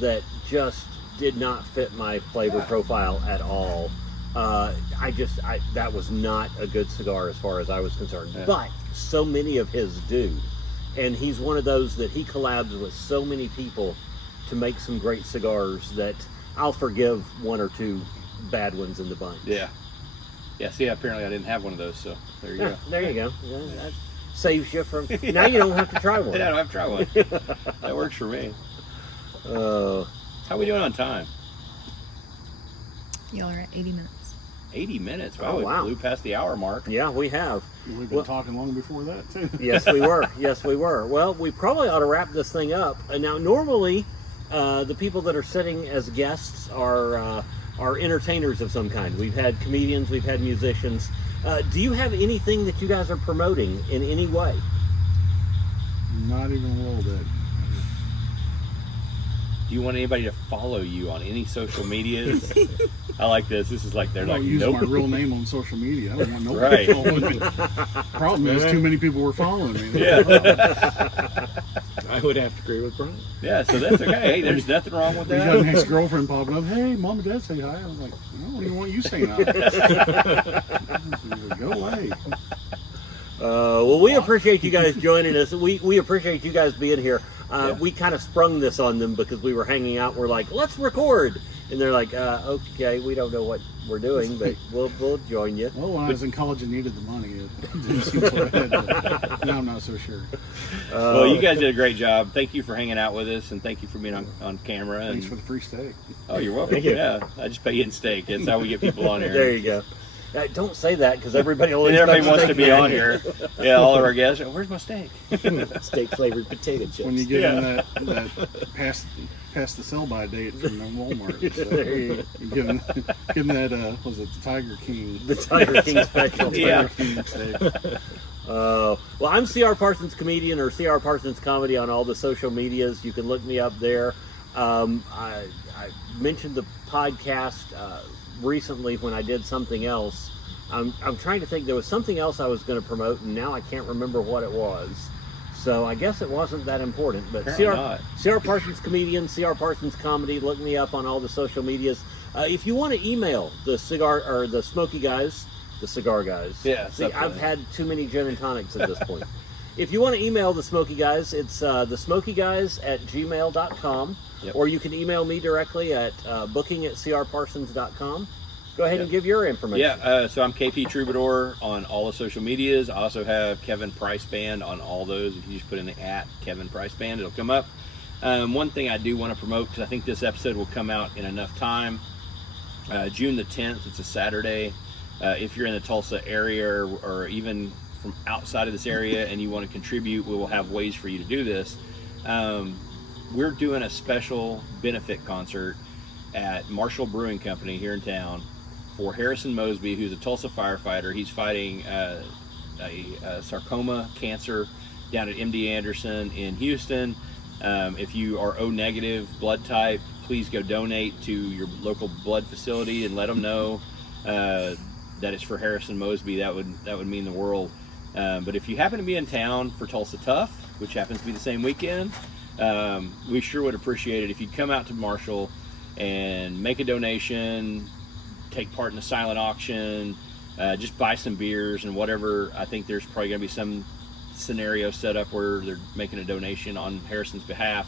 that just did not fit my flavor profile at all. That was not a good cigar as far as I was concerned. Yeah. But so many of his do, and he's one of those that he collabs with so many people to make some great cigars that I'll forgive one or two bad ones in the bunch. Yeah. See, apparently I didn't have one of those, so there you go. There you go. Yeah, that saves you from. Now you don't have to try one. Yeah, I don't have to try one. That works for me. How are we doing on time? Y'all are at 80 minutes. 80 minutes. Oh, wow. We blew past the hour mark. Yeah, we have. We've been talking long before that, too. Yes, we were. Yes, we were. Well, we probably ought to wrap this thing up. Now, normally, the people that are sitting as guests are entertainers of some kind. We've had comedians, we've had musicians. Do you have anything that you guys are promoting in any way? Not even a little bit. Do you want anybody to follow you on any social medias? I like this. This is like they're I don't like, use nope. my real name on social media. I don't want nobody Right. following me. Problem is, too many people were following me. Yeah. I would have to agree with Brian. Yeah, so that's okay. Hey, there's nothing wrong with He's got an that. ex-girlfriend popping up. Hey, mom and dad say hi. I was like, I don't even want you saying hi. Go away. Well, we appreciate you guys joining us. We appreciate you guys being here. Yeah. We kind of sprung this on them because we were hanging out. We're like, let's record. And they're like, okay, we don't know what we're doing, but we'll join you. Well, when I was in college and needed the money, it didn't seem so bad. But now I'm not so sure. Well, you guys did a great job. Thank you for hanging out with us, and thank you for being on camera. And, Thanks for the free steak. oh, you're welcome. Thank you. Yeah, I just pay you in steak. That's how we get people on here. There you go. Don't say that because everybody will. And everybody wants to be on here. Yeah, all of our guests. Where's my steak? Steak flavored potato chips. When you get in that past the sell-by date from Walmart. So, There give them that, was it the Tiger King? The Tiger King special. Yeah. Tiger King steak. Well, I'm CR Parsons Comedian or CR Parsons Comedy on all the social medias. You can look me up there. I mentioned the podcast recently when I did something else. I'm trying to think. There was something else I was going to promote, and now I can't remember what it was. So I guess it wasn't that important. But CR Parsons Comedian, CR Parsons Comedy. Look me up on all the social medias. If you want to email the cigar or the Smokey Guys, the cigar guys. Yeah. See, I've had too many gin and tonics at this point. If you want to email the Smokey Guys, it's thesmokeyguys@gmail.com. Yep. Or you can email me directly at booking@crparsons.com. Go ahead and give your information. Yeah, so I'm KP Troubadour on all the social medias. I also have Kevin Price Band on all those. If you just put in the @Kevin Price Band, it'll come up. One thing I do want to promote, because I think this episode will come out in enough time, June the 10th, it's a Saturday. If you're in the Tulsa area or even from outside of this area and you want to contribute, we will have ways for you to do this. We're doing a special benefit concert at Marshall Brewing Company here in town for Harrison Mosbey, who's a Tulsa firefighter. He's fighting a sarcoma cancer down at MD Anderson in Houston. If you are O negative blood type, please go donate to your local blood facility and let them know that it's for Harrison Mosbey. That would mean the world. But if you happen to be in town for Tulsa Tough, which happens to be the same weekend, we sure would appreciate it if you'd come out to Marshall and make a donation, take part in the silent auction, just buy some beers and whatever. I think there's probably going to be some scenario set up where they're making a donation on Harrison's behalf.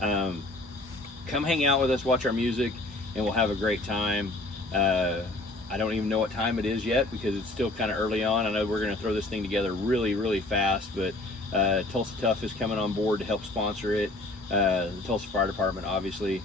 Come hang out with us, watch our music, and we'll have a great time. I don't even know what time it is yet because it's still kind of early on. I know we're going to throw this thing together really, really fast, but Tulsa Tough is coming on board to help sponsor it. The Tulsa Fire Department, obviously.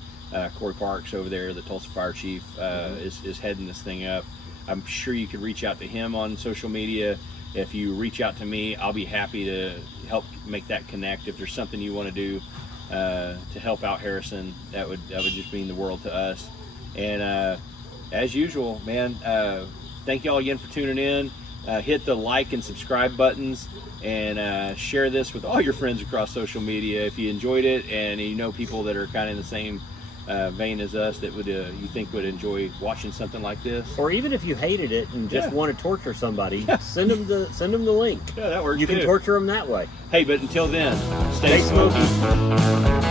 Corey Parks over there, the Tulsa Fire Chief, is heading this thing up. I'm sure you could reach out to him on social media. If you reach out to me, I'll be happy to help make that connect. If there's something you want to do to help out Harrison, that would just mean the world to us. And as usual, man, thank you all again for tuning in. hit the like and subscribe buttons, and share this with all your friends across social media if you enjoyed it, and you know people that are kind of in the same vein as us that would you think would enjoy watching something like this. Or even if you hated it and just want to torture somebody, send them the link. Yeah, that works. You can torture them that way. Hey, but until then, stay smoky.